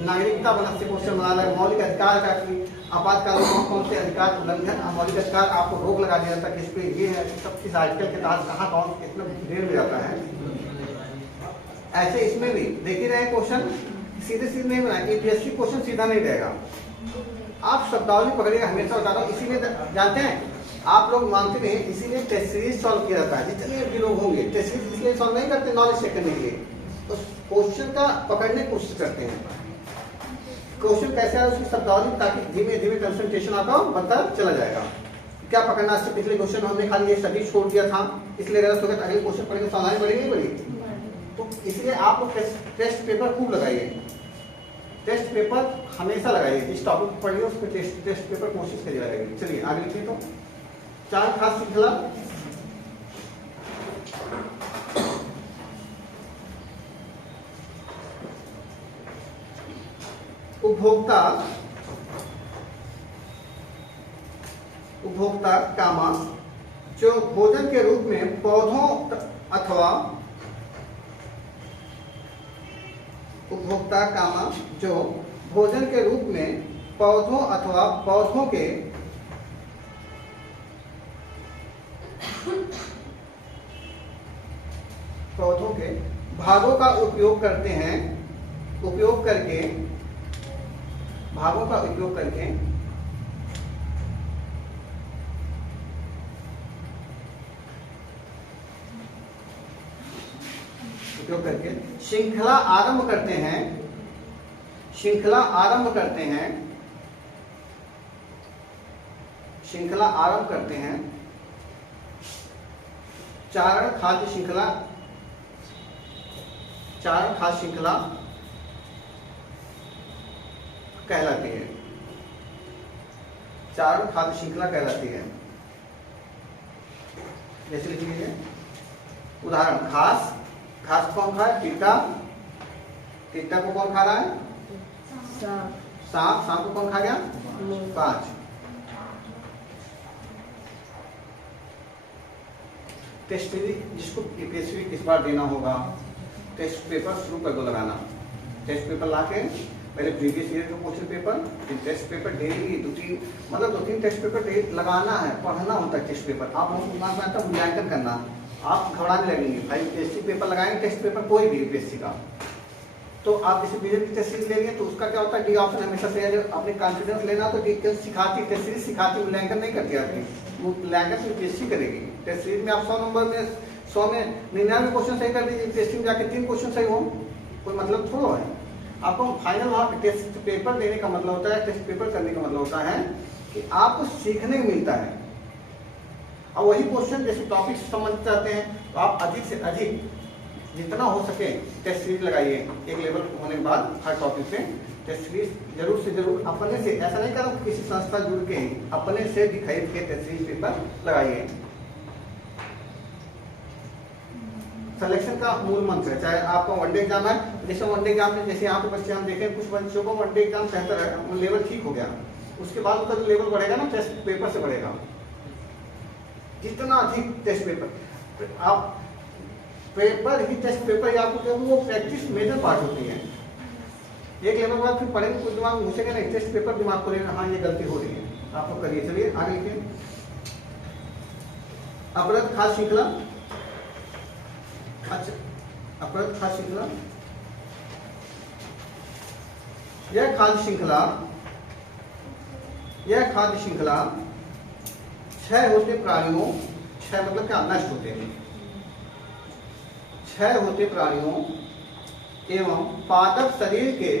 नागरिकता बना से क्वेश्चन बना है, मौलिक अधिकार का कि आपातकाल में कौन से अधिकार उल्लंघन, मौलिक अधिकार आपको रोक लगा दिया जाता है, किस पे ये है, सब किस आर्टिकल के तहत कहाँ कौन कितना देर में जाता है। ऐसे इसमें भी देख ही रहे क्वेश्चन सीधे सीधे नहीं बनाए, यूपीएससी क्वेश्चन सीधा नहीं रहेगा, आप शब्दावली पकड़िएगा, हमेशा बताता हूँ। इसीलिए जानते हैं आप लोग मानते नहीं, इसीलिए टेस्ट सीरीज सॉल्व किया जाता है, जितने भी लोग होंगे टेस्ट सीरीज इसलिए सॉल्व नहीं करते नॉलेज चेक करने के लिए, तो क्वेश्चन का पकड़ने की कोशिश करते हैं, क्वेश्चन कैसे है उसकी शब्दावली, ताकि धीमे धीमे कंसंट्रेशन आपका बनता चला जाएगा। क्या पकड़ना, इससे पिछले क्वेश्चन हमने खाली ये सभी छोड़ दिया था, इसलिए गलत हो गया, अगले क्वेश्चन पढ़ेंगे सावधानी बढ़ेगी नहीं बढ़ेगी, तो इसलिए आप लोग टेस्ट पेपर खूब लगाइए, टेस्ट पेपर हमेशा लगाइए, जिस टॉपिक पढ़िए उस पर टेस्ट पेपर कोशिश करिए लगाइए। चलिए आगे लिखिए, तो चार खास श्रृंखला, उपभोक्ता कामा जो भोजन के रूप में पौधों अथवा उपभोक्ता कामा जो भोजन के रूप में पौधों अथवा पौधों के भागों का उपयोग करते हैं, उपयोग करके भागों का उपयोग करके श्रृंखला आरंभ करते हैं, श्रृंखला आरंभ करते हैं, श्रृंखला आरंभ करते हैं, चारण खाद्य श्रृंखला, चारण खाद्य श्रृंखला कहलाती है, चारण खाद्य श्रृंखला कहलाती है। जैसे लिख लीजिए उदाहरण, घास, घास कौन खा है, टीटा, टीटा को कौन खा रहा है, सांप, सांप को कौन खा गया, 5। टेस्ट जिसको यूपीएससी इस बार देना होगा, टेस्ट पेपर शुरू कर दो लगाना, टेस्ट पेपर लाके पहले प्रीवियस ईयर का क्वेश्चन पेपर, फिर test paper daily 2-3 test paper daily लगाना है, पढ़ना होता है टेस्ट पेपर। आप मूल्यांकन करना, आप घबराने लगेंगे भाई टेस्ट पेपर लगाएंगे, टेस्ट पेपर कोई भी यूपीएससी का, तो आप किसी पीरियड की टेस्ट सीरीज ले लिए तो उसका क्या होता है, डी ऑप्शन हमेशा से है। अपने कॉन्फिडेंस लेना तो डी सिखाती, टेस्ट सीरीज सिखाती, मूल्यांकन नहीं करती आपकी, मूल्यांकन यूपीएससी करेगी। टेस्ट सीरीज में आप 100 नंबर में 100 में 99 क्वेश्चन सही कर लीजिए, टेस्ट में जाके 3 क्वेश्चन सही हो, कोई मतलब थोड़ा है। आपको फाइनल वहाँ टेस्ट पेपर देने का मतलब होता है, टेस्ट पेपर करने का मतलब होता है कि आपको सीखने को मिलता है। और वही क्वेश्चन जैसे टॉपिक से संबंधित रहते हैं तो आप अधिक से अधिक जितना हो सके टेस्ट सीरीज लगाइए। एक लेवल होने के बाद हर टॉपिक पे टेस्ट सीरीज जरूर से जरूर अपने से, ऐसा नहीं करो किसी संस्था जुड़ के ही, अपने से भी खरीद के टेस्ट सीरीज पेपर लगाइए। सिलेक्शन का मूल मंत्र है, चाहे आपका वनडे एग्जाम है, जैसे वनडे एग्जाम में जैसे यहाँ पे बच्चे हम देखें, कुछ बच्चों को वनडे एग्जाम बेहतर है, लेवल ठीक हो गया, उसके बाद उसका जो लेवल बढ़ेगा ना टेस्ट पेपर से बढ़ेगा। जितना अधिक टेस्ट पेपर आप पेपर ही टेस्ट पेपर ही आपको क्योंकि वो प्रैक्टिस मेजर पार्ट होती है। एक लेवल बाद फिर पढ़ेंगे कुछ दिमाग में घुसेगा नहीं, टेस्ट पेपर दिमाग खोलेगा, हाँ ये गलती हो रही है, आपको करिए। चलिए आगे लिखिए। अपराध खास श्रृंखला, अच्छा अपराध खास श्रृंखला, यह खाद्य श्रृंखला, यह खाद्य श्रृंखला क्षय होते प्राणियों, क्षय मतलब क्या, नष्ट होते हैं, क्षय होते प्राणियों एवं पादप शरीर के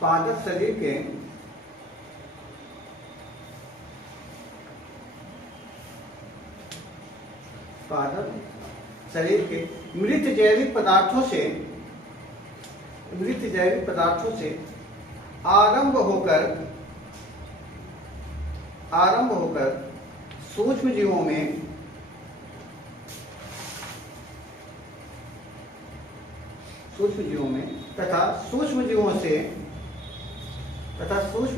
पादप शरीर के पादप शरीर के मृत जैविक पदार्थों से, मृत जैविक पदार्थों से आरंभ होकर सूक्ष्म जीवों में तथा सूक्ष्म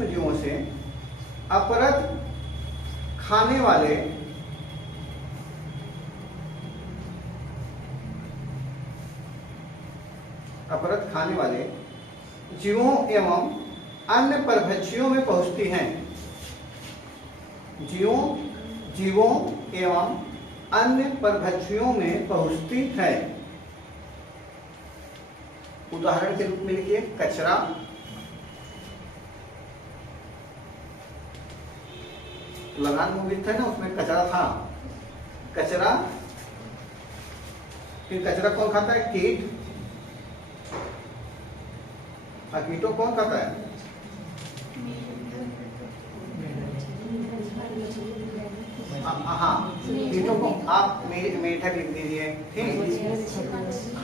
जीवों से अपरत खाने वाले जीवों एवं अन्य परभक्षियों में पहुंचती हैं। जीवों एवं अन्य परभक्षियों में पहुंचती है। उदाहरण के रूप में लिखिए कचरा, लगान मूवी था ना, उसमें कचरा था, कचरा, फिर कचरा कौन खाता है, कीट, कीटों कौन खाता है, हाँ कीटों को आप मेढक लिख दीजिए, ठीक,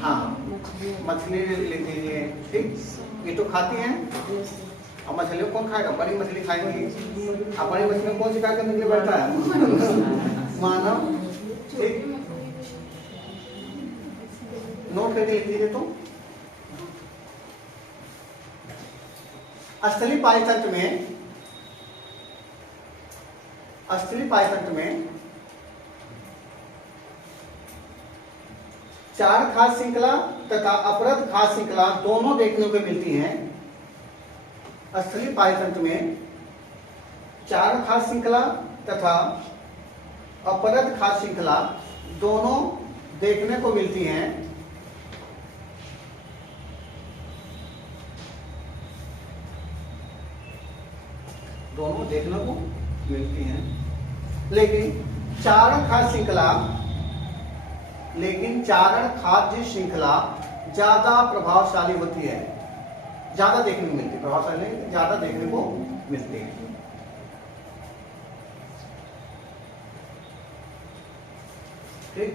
हाँ मछली लिख दीजिए, ठीक, कीटों खाती हैं। और मछलियों कौन खाएगा, बड़ी मछली खाएंगी, अब बड़ी मछली कौन शिकार करने के लिए बैठा है, मानव, ठीक, नोट करके लिख दीजिए। तो स्थलीय पाचन में 4 खाद्य श्रृंखला तथा अपरद खाद्य श्रृंखला दोनों देखने को मिलती हैं। स्थलीय पाचन में 4 खाद्य श्रृंखला तथा अपरद खाद्य श्रृंखला दोनों देखने को मिलती हैं। दोनों देखने को मिलती हैं, लेकिन चारण खाद्य श्रृंखला ज्यादा प्रभावशाली होती है, ज्यादा देखने को मिलती है, प्रभावशाली नहीं, ज्यादा देखने को मिलती है। ठीक,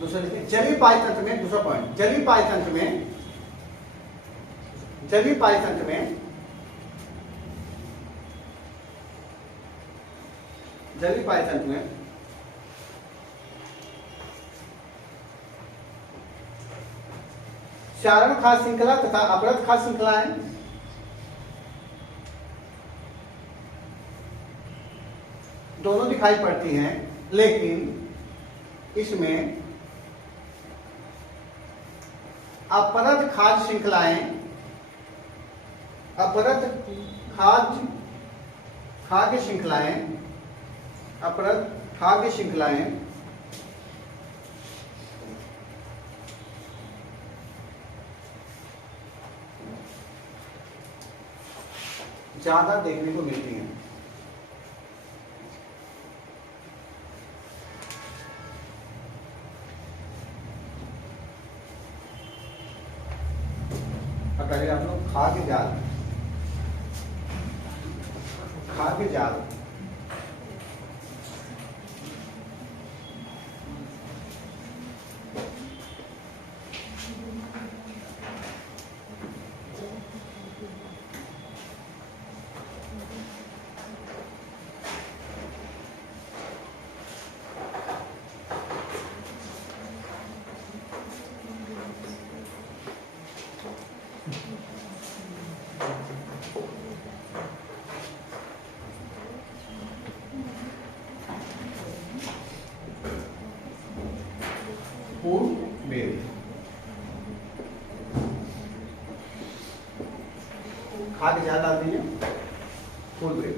दूसरा लिखिए जलीय पाचन में, दूसरा पॉइंट, जलीय पाचन में 4 खाद्य श्रृंखला तथा अपरद खाद्य श्रृंखला है। दोनों दिखाई पड़ती हैं, लेकिन इसमें अपरद खाद्य श्रृंखलाएं, अपरद खाद्य श्रृंखलाएं, अपरद खाद्य श्रृंखलाएं ज्यादा देखने को मिलती हैं। पहले आप लोग खाद्य जाल, खाद्य जाल पूर्ण वेद, खाद्य जाल डाल दीजिए, पूर्ण वेद।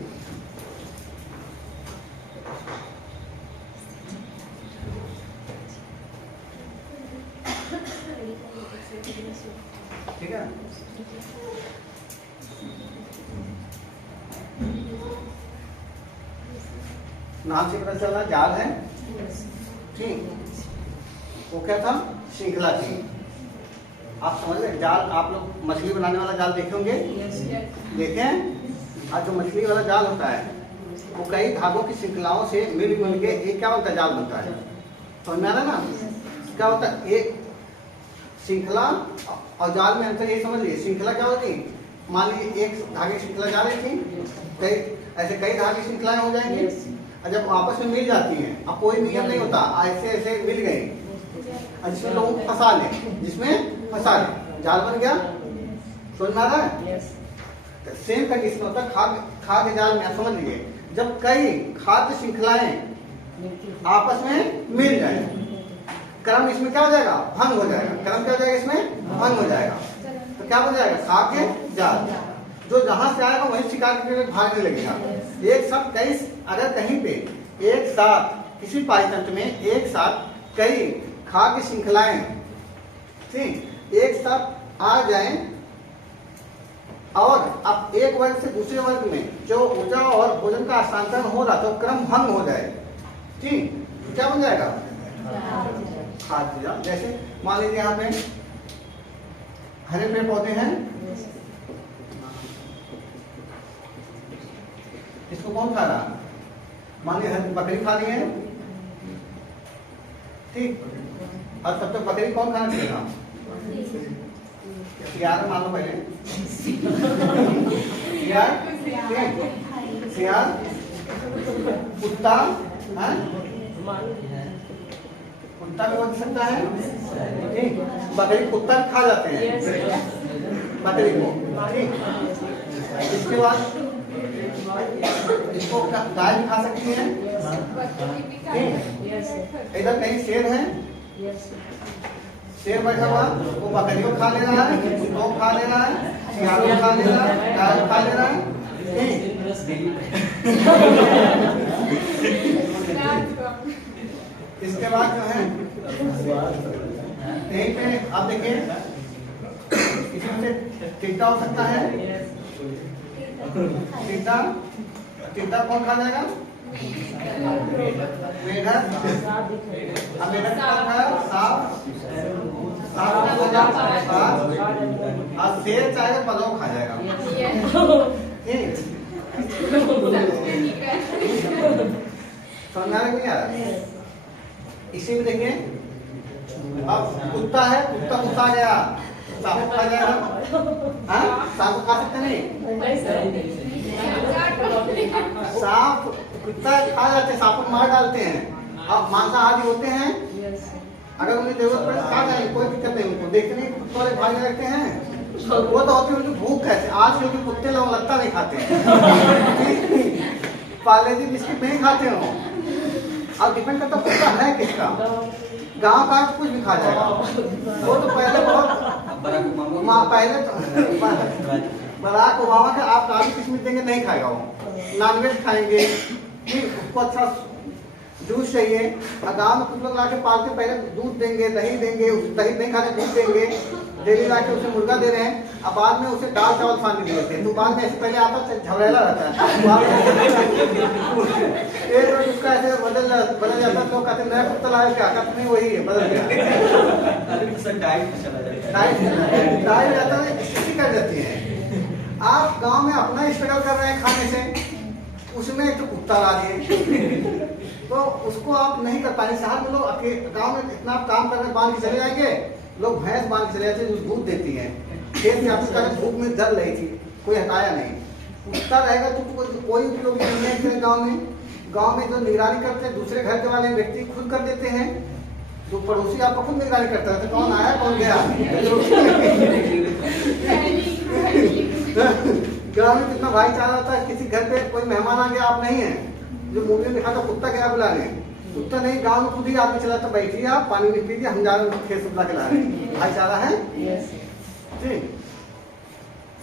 ठीक है, नाम से पता चला जाल है। ठीक, वो क्या था? श्रृंखला थी। आप समझ रहे? जाल, आप लोग मछली बनाने वाला जाल देखे होंगे, देखें? आज जो मछली वाला जाल होता है वो कई धागों की श्रृंखलाओं से मिल के एक क्या बनता है? जाल बनता है। समझ में आ रहा ना? क्या होता है? एक श्रृंखला और जाल में अंतर ये समझ लीजिए। श्रृंखला क्या होती? मान लीजिए एक धागे की श्रृंखला जा रही थी, ऐसे कई धागे श्रृंखलाएं हो जाएंगी, और जब आपस में मिल जाती हैं, अब कोई नियम नहीं होता, ऐसे ऐसे मिल गई, जिसमें लोगों को फंसा ले, जिसमें फंसा ले, जाल बन गया। समझ में आ रहा है? सेम का इसमें होता है खाद्य जाल में। समझ लीजिए, जब कई खाद्य श्रृंखलाएं आपस में मिल जाए, क्रम इसमें क्या हो जाएगा? भंग हो जाएगा। क्रम क्या हो जाएगा? इसमें भंग हो जाएगा। तो क्या बन जाएगा? खाद्य जाल। जो जहां से आएगा वहीं शिकार करके भागने लगेगा। एक साथ कई, अगर कहीं पे एक साथ किसी पारितंत्र में एक साथ कई खाद्य श्रृंखलाएं ठीक एक साथ आ जाएं और अब एक वर्ग से दूसरे वर्ग में जो ऊर्जा और भोजन का हस्तांतरण हो रहा तो क्रम भंग हो जाए। ठीक, तो क्या बन जाएगा? खाद्य जाल। जैसे मान लीजिए यहाँ पे हरे पेड़ पौधे हैं, इसको कौन खा रहा? मान लीजिए बकरी खा रही है, ठीक, और तब तक बकरी कौन खाना चाहिए? सियार मान लो पहले, सियार, कुत्ता, कुत्ता भी बन सकता है, ठीक, बकरी कुत्ता खा जाते हैं बकरी को, ठीक। इसके बाद इसको गाय भी खा सकती है, इधर कहीं शेर है, शेर बैठा हुआ, वो बकरी को खा ले रहा है, कुत्तों को खा ले रहा है, सियार को खा ले रहा है, गाय को खा ले रहा है, इसके बाद जो है यहीं पे आप देखिए, इसमें से टिड्डा हो सकता है, टिड्डा, टिड्डा कौन खा जाएगा? मेढक, अब मेढक कौन खाया? सांप, सांप क्या हो जाएगा? सांप, और शेर चाहेगा पलव खा जाएगा, ठीक। समझ में नहीं आ रहा? इसी में देखिए, अब कुत्ता है, कुत्ता घुसा गया, सांप खा जाएगा, हाँ? सांप को खा सकते नहीं? सांप कुत्ता खा जाते हैं, सांप को मार डालते हैं। अब मांसाहारी होते हैं, अगर उन्हें जरूरत पड़े खा जाएंगे, कोई दिक्कत नहीं उनको। देखते नहीं कुत्ते वाले भागने लगते हैं, वो तो होती है उनकी भूख। कैसे आजकल के कुत्ते लोग लगता नहीं खाते हैं पार्ले जी बिस्किट नहीं खाते हो। अब डिपेंड करता कुत्ता है किसका। गांव का कुछ भी खा जाएगा। वो तो पहले बहुत पहले तो बराक ओबामा के आप काफी किस्में देंगे नहीं खाएगा वो। नॉनवेज खाएंगे, उसको अच्छा जूस चाहिए। और गाँव में कुछ लोग लाके पाल के पहले दूध देंगे, दही देंगे, दही नहीं खाते दूध देंगे, डेली लाके उसे मुर्गा दे रहे हैं। अब बाद में उसे दाल चावल खाने दे देते हैं। तो बाद में ऐसे पहले आता झमेला रहता है, एक रोज उसका ऐसे बदल जाता। तो कहते नया कुत्ता लाया क्या, कहते नहीं वही है, बदल गया। डाइट जाता है, स्थिति कर जाती है। आप गांव में अपना स्ट्रगल कर रहे हैं खाने से, उसमें एक तो कुत्ता ला दिए तो उसको आप नहीं कर पाएंगे। शहर में लोग गांव में इतना आप काम करने बांध के चले जाएंगे, लोग भैंस बांध के चले जाते हैं, दूध देती है। खेत में आपको धूप में जल रही थी, कोई हटाया नहीं। कुत्ता रहेगा तो कोई भी लोग नहीं है गाँव में जो निगरानी करते हैं दूसरे घर के वाले व्यक्ति खुद कर देते हैं। जो पड़ोसी आपको खुद निगरानी करता है, तो कौन आया कौन गया। गाँव में कितना भाईचारा होता है, किसी घर पे कोई मेहमान आ गया आप नहीं है, जो मूवी में दिखा था कुत्ता क्या बुलाने, कुत्ता नहीं, गाँव में खुद ही आदमी चला, तो बैठिए आप पानी भी पीजिए, हम जा रहे हैं खेत सुबह के ला रहे हैं। भाईचारा है ठीक।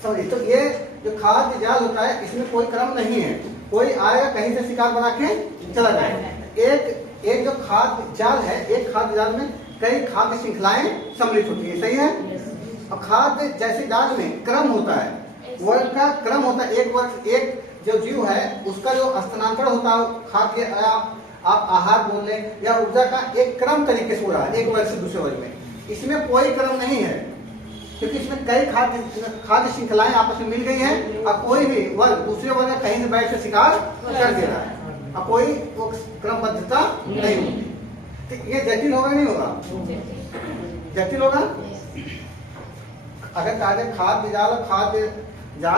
समझिए, तो ये जो खाद्य जाल होता है इसमें कोई क्रम नहीं है, कोई आएगा कहीं से शिकार बना के चला जाएगा। एक जो खाद्य जाल है, एक खाद्य जाल में कई खाद्य श्रृंखलाएं सम्मिलित होती है, सही है। और खाद्य जैसे जाल में क्रम होता है, वर्ग का क्रम होता है। एक वर्ग, एक जो जीव है उसका जो स्थानांतरण होता है खाद्य, आप आहार बोल लें या ऊर्जा का, एक क्रम तरीके से हो रहा है एक वर्ग से दूसरे वर्ग में। इसमें कोई क्रम नहीं है, क्योंकि इसमें कई खाद्य श्रृंखलाएं आपस में मिल गई हैं और कोई भी वर्ग दूसरे वर्ग में कहीं से बैठ कर शिकार कर दे रहा है और कोई वो क्रमबद्धता नहीं होती। तो ये जटिल होगा नहीं होगा, जटिल होगा। अगर खाद्य जाल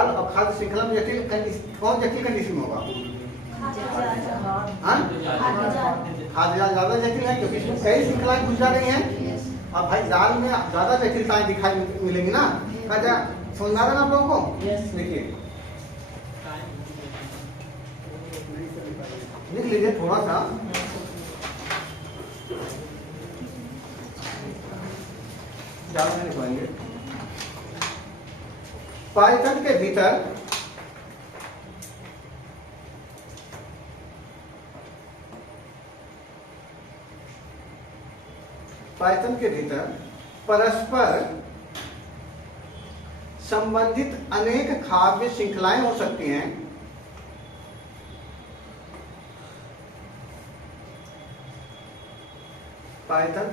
और खाद्य श्रृंखला में जटिल कौन जटिल कंडीशन में होगा? खाद्य जाल ज्यादा जटिल है, क्योंकि इसमें कई श्रृंखलाएं घुस जा रही हैं। और भाई जाल में ज्यादा जटिलताएं दिखाई मिलेंगी ना। अच्छा समझ आ रहा है ना आप लोगों को? देखिए लिख लीजिए थोड़ा सा। जाल में लिखवाएंगे। पाइथन के भीतर परस्पर संबंधित अनेक खाद्य श्रृंखलाएं हो सकती हैं। पाइथन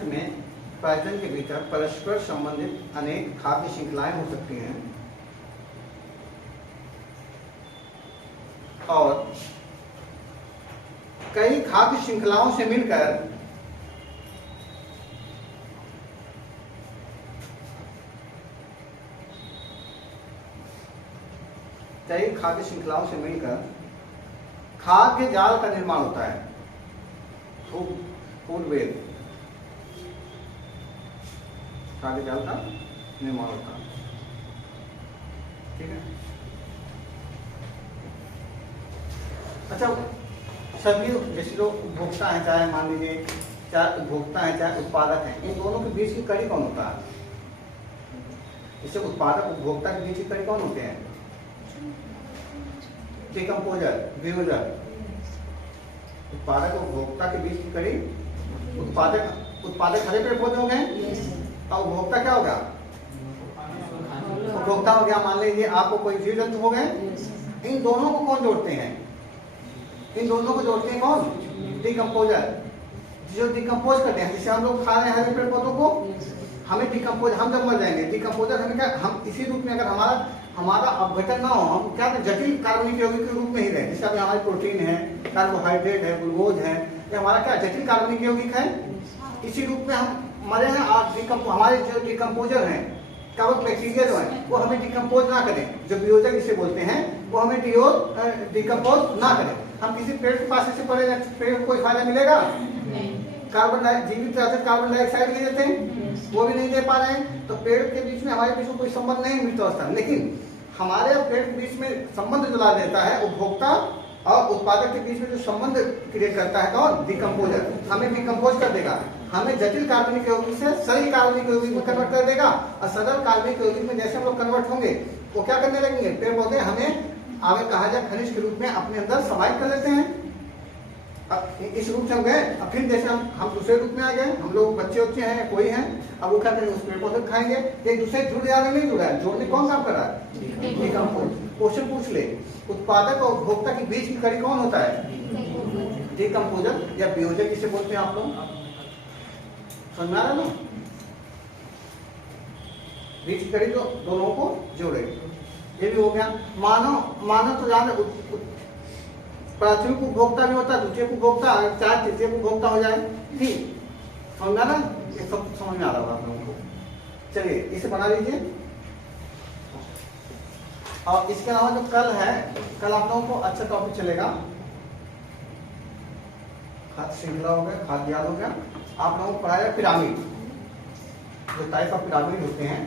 के भीतर परस्पर संबंधित अनेक खाद्य श्रृंखलाएं हो सकती हैं और कई खाद्य श्रृंखलाओं से मिलकर खाद्य जाल का निर्माण होता है। फूड वेब खाद्य जाल का निर्माण होता है, ठीक है। अच्छा सभी जैसे जो उपभोक्ता है, चाहे मान लीजिए चाहे उपभोक्ता है चाहे उत्पादक है, इन दोनों के बीच की कड़ी कौन होता है? इससे उत्पादक उपभोक्ता के बीच की कड़ी कौन होते हैं? डिकम्पोजर, विभेदक। उत्पादक और उपभोक्ता के बीच की कड़ी, उत्पादक हरे पेड़ पौधे हो गए और उपभोक्ता क्या होगा? उपभोक्ता हो गया। मान लीजिए आपको कोई जीव जंतु हो गए, इन दोनों को कौन जोड़ते हैं? इन दोनों को जोड़ते हैं कौन? डिकम्पोजर, जो डिकम्पोज करते हैं। जैसे हम लोग खा रहे हैं हरे पेड़ पौधों को, हमें डिकम्पोज, हम जब मर जाएंगे डिकम्पोजर हमें क्या, हम इसी रूप में अगर हमारा अपघटन ना हो, हम क्या जटिल कार्बनिक यौगिक के रूप में ही रहे। जैसे अभी हमारी प्रोटीन है, कार्बोहाइड्रेट है, ग्लूकोज है, ये हमारा क्या जटिल कार्बनिक यौगिक है। इसी रूप में हम मरे हैं और हमारे जो डिकम्पोजर हैं, कवक बैक्टीरिया जो है, वो हमें डिकम्पोज ना करें, जो वियोजक जिसे बोलते हैं, वो हमें डिकम्पोज ना करें। हम किसी पेड़ के पास से पड़े, पेड़ को कोई फायदा मिलेगा? जीवित रहते कार्बन डाइऑक्साइड ले लेते हैं, वो भी नहीं दे पा रहे हैं। तो पेड़ के बीच में हमारे बीच में कोई संबंध नहीं मृत अवस्था। लेकिन हमारे पेड़ के बीच में संबंध जो ला देता है उपभोक्ता और उत्पादक के बीच में जो संबंध क्रिएट करता है कौन? डिकम्पोजर। हमें डिकम्पोज कर देगा, हमें जटिल कार्बनिक यौगिक से सरल कार्बनिक यौगिक में कन्वर्ट कर देगा, और सरल कार्बनिक यौगिक में जैसे हम लोग कन्वर्ट होंगे वो क्या करने लगेंगे? पेड़ पौधे हमें आगे कहा जाए खनिज के रूप में अपने अंदर समाहित कर लेते हैं। अब इस रूप से हम गए, अब फिर जैसे हम दूसरे रूप में आ गए, हम लोग बच्चे हैं, कोई हैं, अब वो क्या करेंगे? उस पेड़ पौधे खाएंगे, एक दूसरे जुड़ जाएगा, नहीं जुड़ा है, जोड़ने कौन काम कर रहा है? डिकम्पोज। क्वेश्चन पूछ ले, उत्पादक और उपभोक्ता के बीच की कड़ी कौन होता है? डिकम्पोजर या वियोजक जिसे बोलते हैं आप लोग, समझ में आ रहा है ना? बीच की कड़ी जो दोनों को जोड़े, ये भी हो गया। मानव तो जान प्राथमिक उपभोक्ता भी होता है, द्वितीय उपभोक्ता, चाहे तृतीय उपभोक्ता हो जाए, ठीक समझा ना? ये सब समझ में आ रहा होगा आप लोगों को। चलिए इसे बना लीजिए। और इसके अलावा जो कल है, कल आप लोगों को अच्छा टॉपिक चलेगा, खाद्य श्रृंखला हो गया, खाद्य जाल हो गया। आप लोगों को पढ़ाया पिरामिड, जो टाइप ऑफ पिरामिड होते हैं,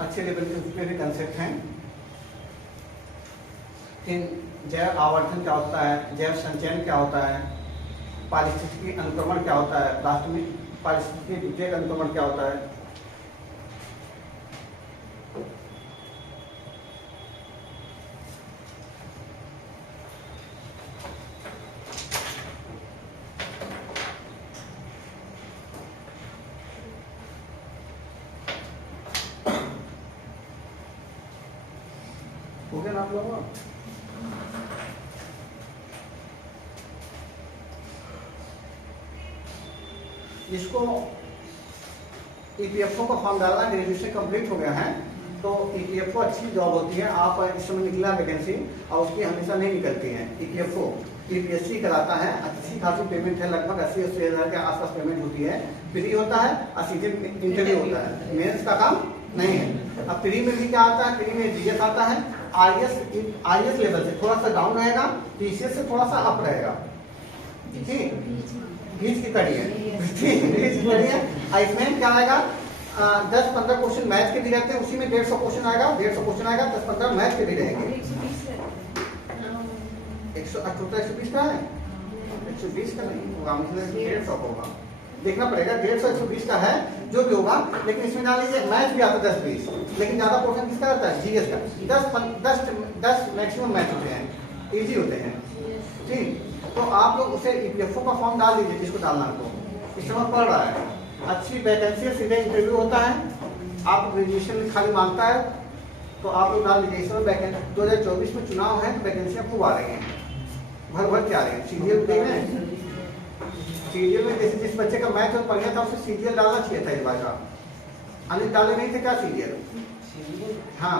अच्छे लेवल के उसमें भी कंसेप्ट हैं। फिर जैव आवर्धन क्या होता है, जैव संचयन क्या होता है, पारिस्थितिकी अनुक्रमण क्या होता है, लास्ट में पारिस्थितिकी द्वितीयक अनुक्रमण क्या होता है। हो गया ना आप लोगों को? इसको ईपीएफओ का फॉर्म डालना, ग्रेजुएशन कंप्लीट हो गया है तो ईपीएफओ अच्छी जॉब होती है। आप इस समय निकला वैकेंसी और उसकी हमेशा नहीं निकलती है। ईपीएफओ टीपीएससी कराता है, अच्छी खासी पेमेंट है, लगभग 80 हज़ार के आसपास पेमेंट होती है। फ्री होता है और सीधे इंटरव्यू होता है, मेंस का काम नहीं है। अब फ्री में भी क्या आता है? फ्री में जीएस आता है, आईएएस लेवल से थोड़ा सा डाउन रहेगा, टीसीएस से थोड़ा सा अप रहेगा, ठीक, बीच की कड़ी है, बीच की कड़ी है। इसमें क्या आएगा? 10-15 क्वेश्चन मैथ के भी रहते हैं, उसी में 150 क्वेश्चन आएगा, 150 क्वेश्चन आएगा, 10-15 मैथ के भी रहेंगे। 120 का है, 120 का नहीं होगा, मतलब 150 होगा, देखना पड़ेगा। 150-120 का है जो भी होगा, लेकिन इसमें डाल लीजिए मैथ भी आता है 10-20, लेकिन ज्यादा पोर्शन किसका रहता है? जीएस का। 10 मैक्सिमम मैथ होते हैं, इजी होते हैं, ठीक। तो आप लोग उसे ईपीएफओ का फॉर्म डाल दीजिए जिसको डालना है, तो इस समय पढ़ रहा है, अच्छी वैकेंसी है, सीधे इंटरव्यू होता है। आप ग्रेजुएशन खाली मांगता है तो आप लोग डाल दीजिए। इस समय वैकेंसी 2024 में चुनाव है तो वैकेंसियां खूब आ रही हैं, भर के आ रही है। सीरियल देख रहे हैं, सीरियल में जैसे जिस बच्चे का मैथ में पढ़ गया था उसे सीरियल डालना चाहिए था इस बार का, अनिल डाले नहीं थे क्या सीरियल? हाँ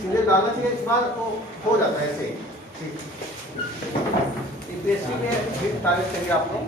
सीरियल डालना चाहिए इस बार, तो हो जाता है ऐसे। यूपीएससी में भी तारीफ करिए आप लोग।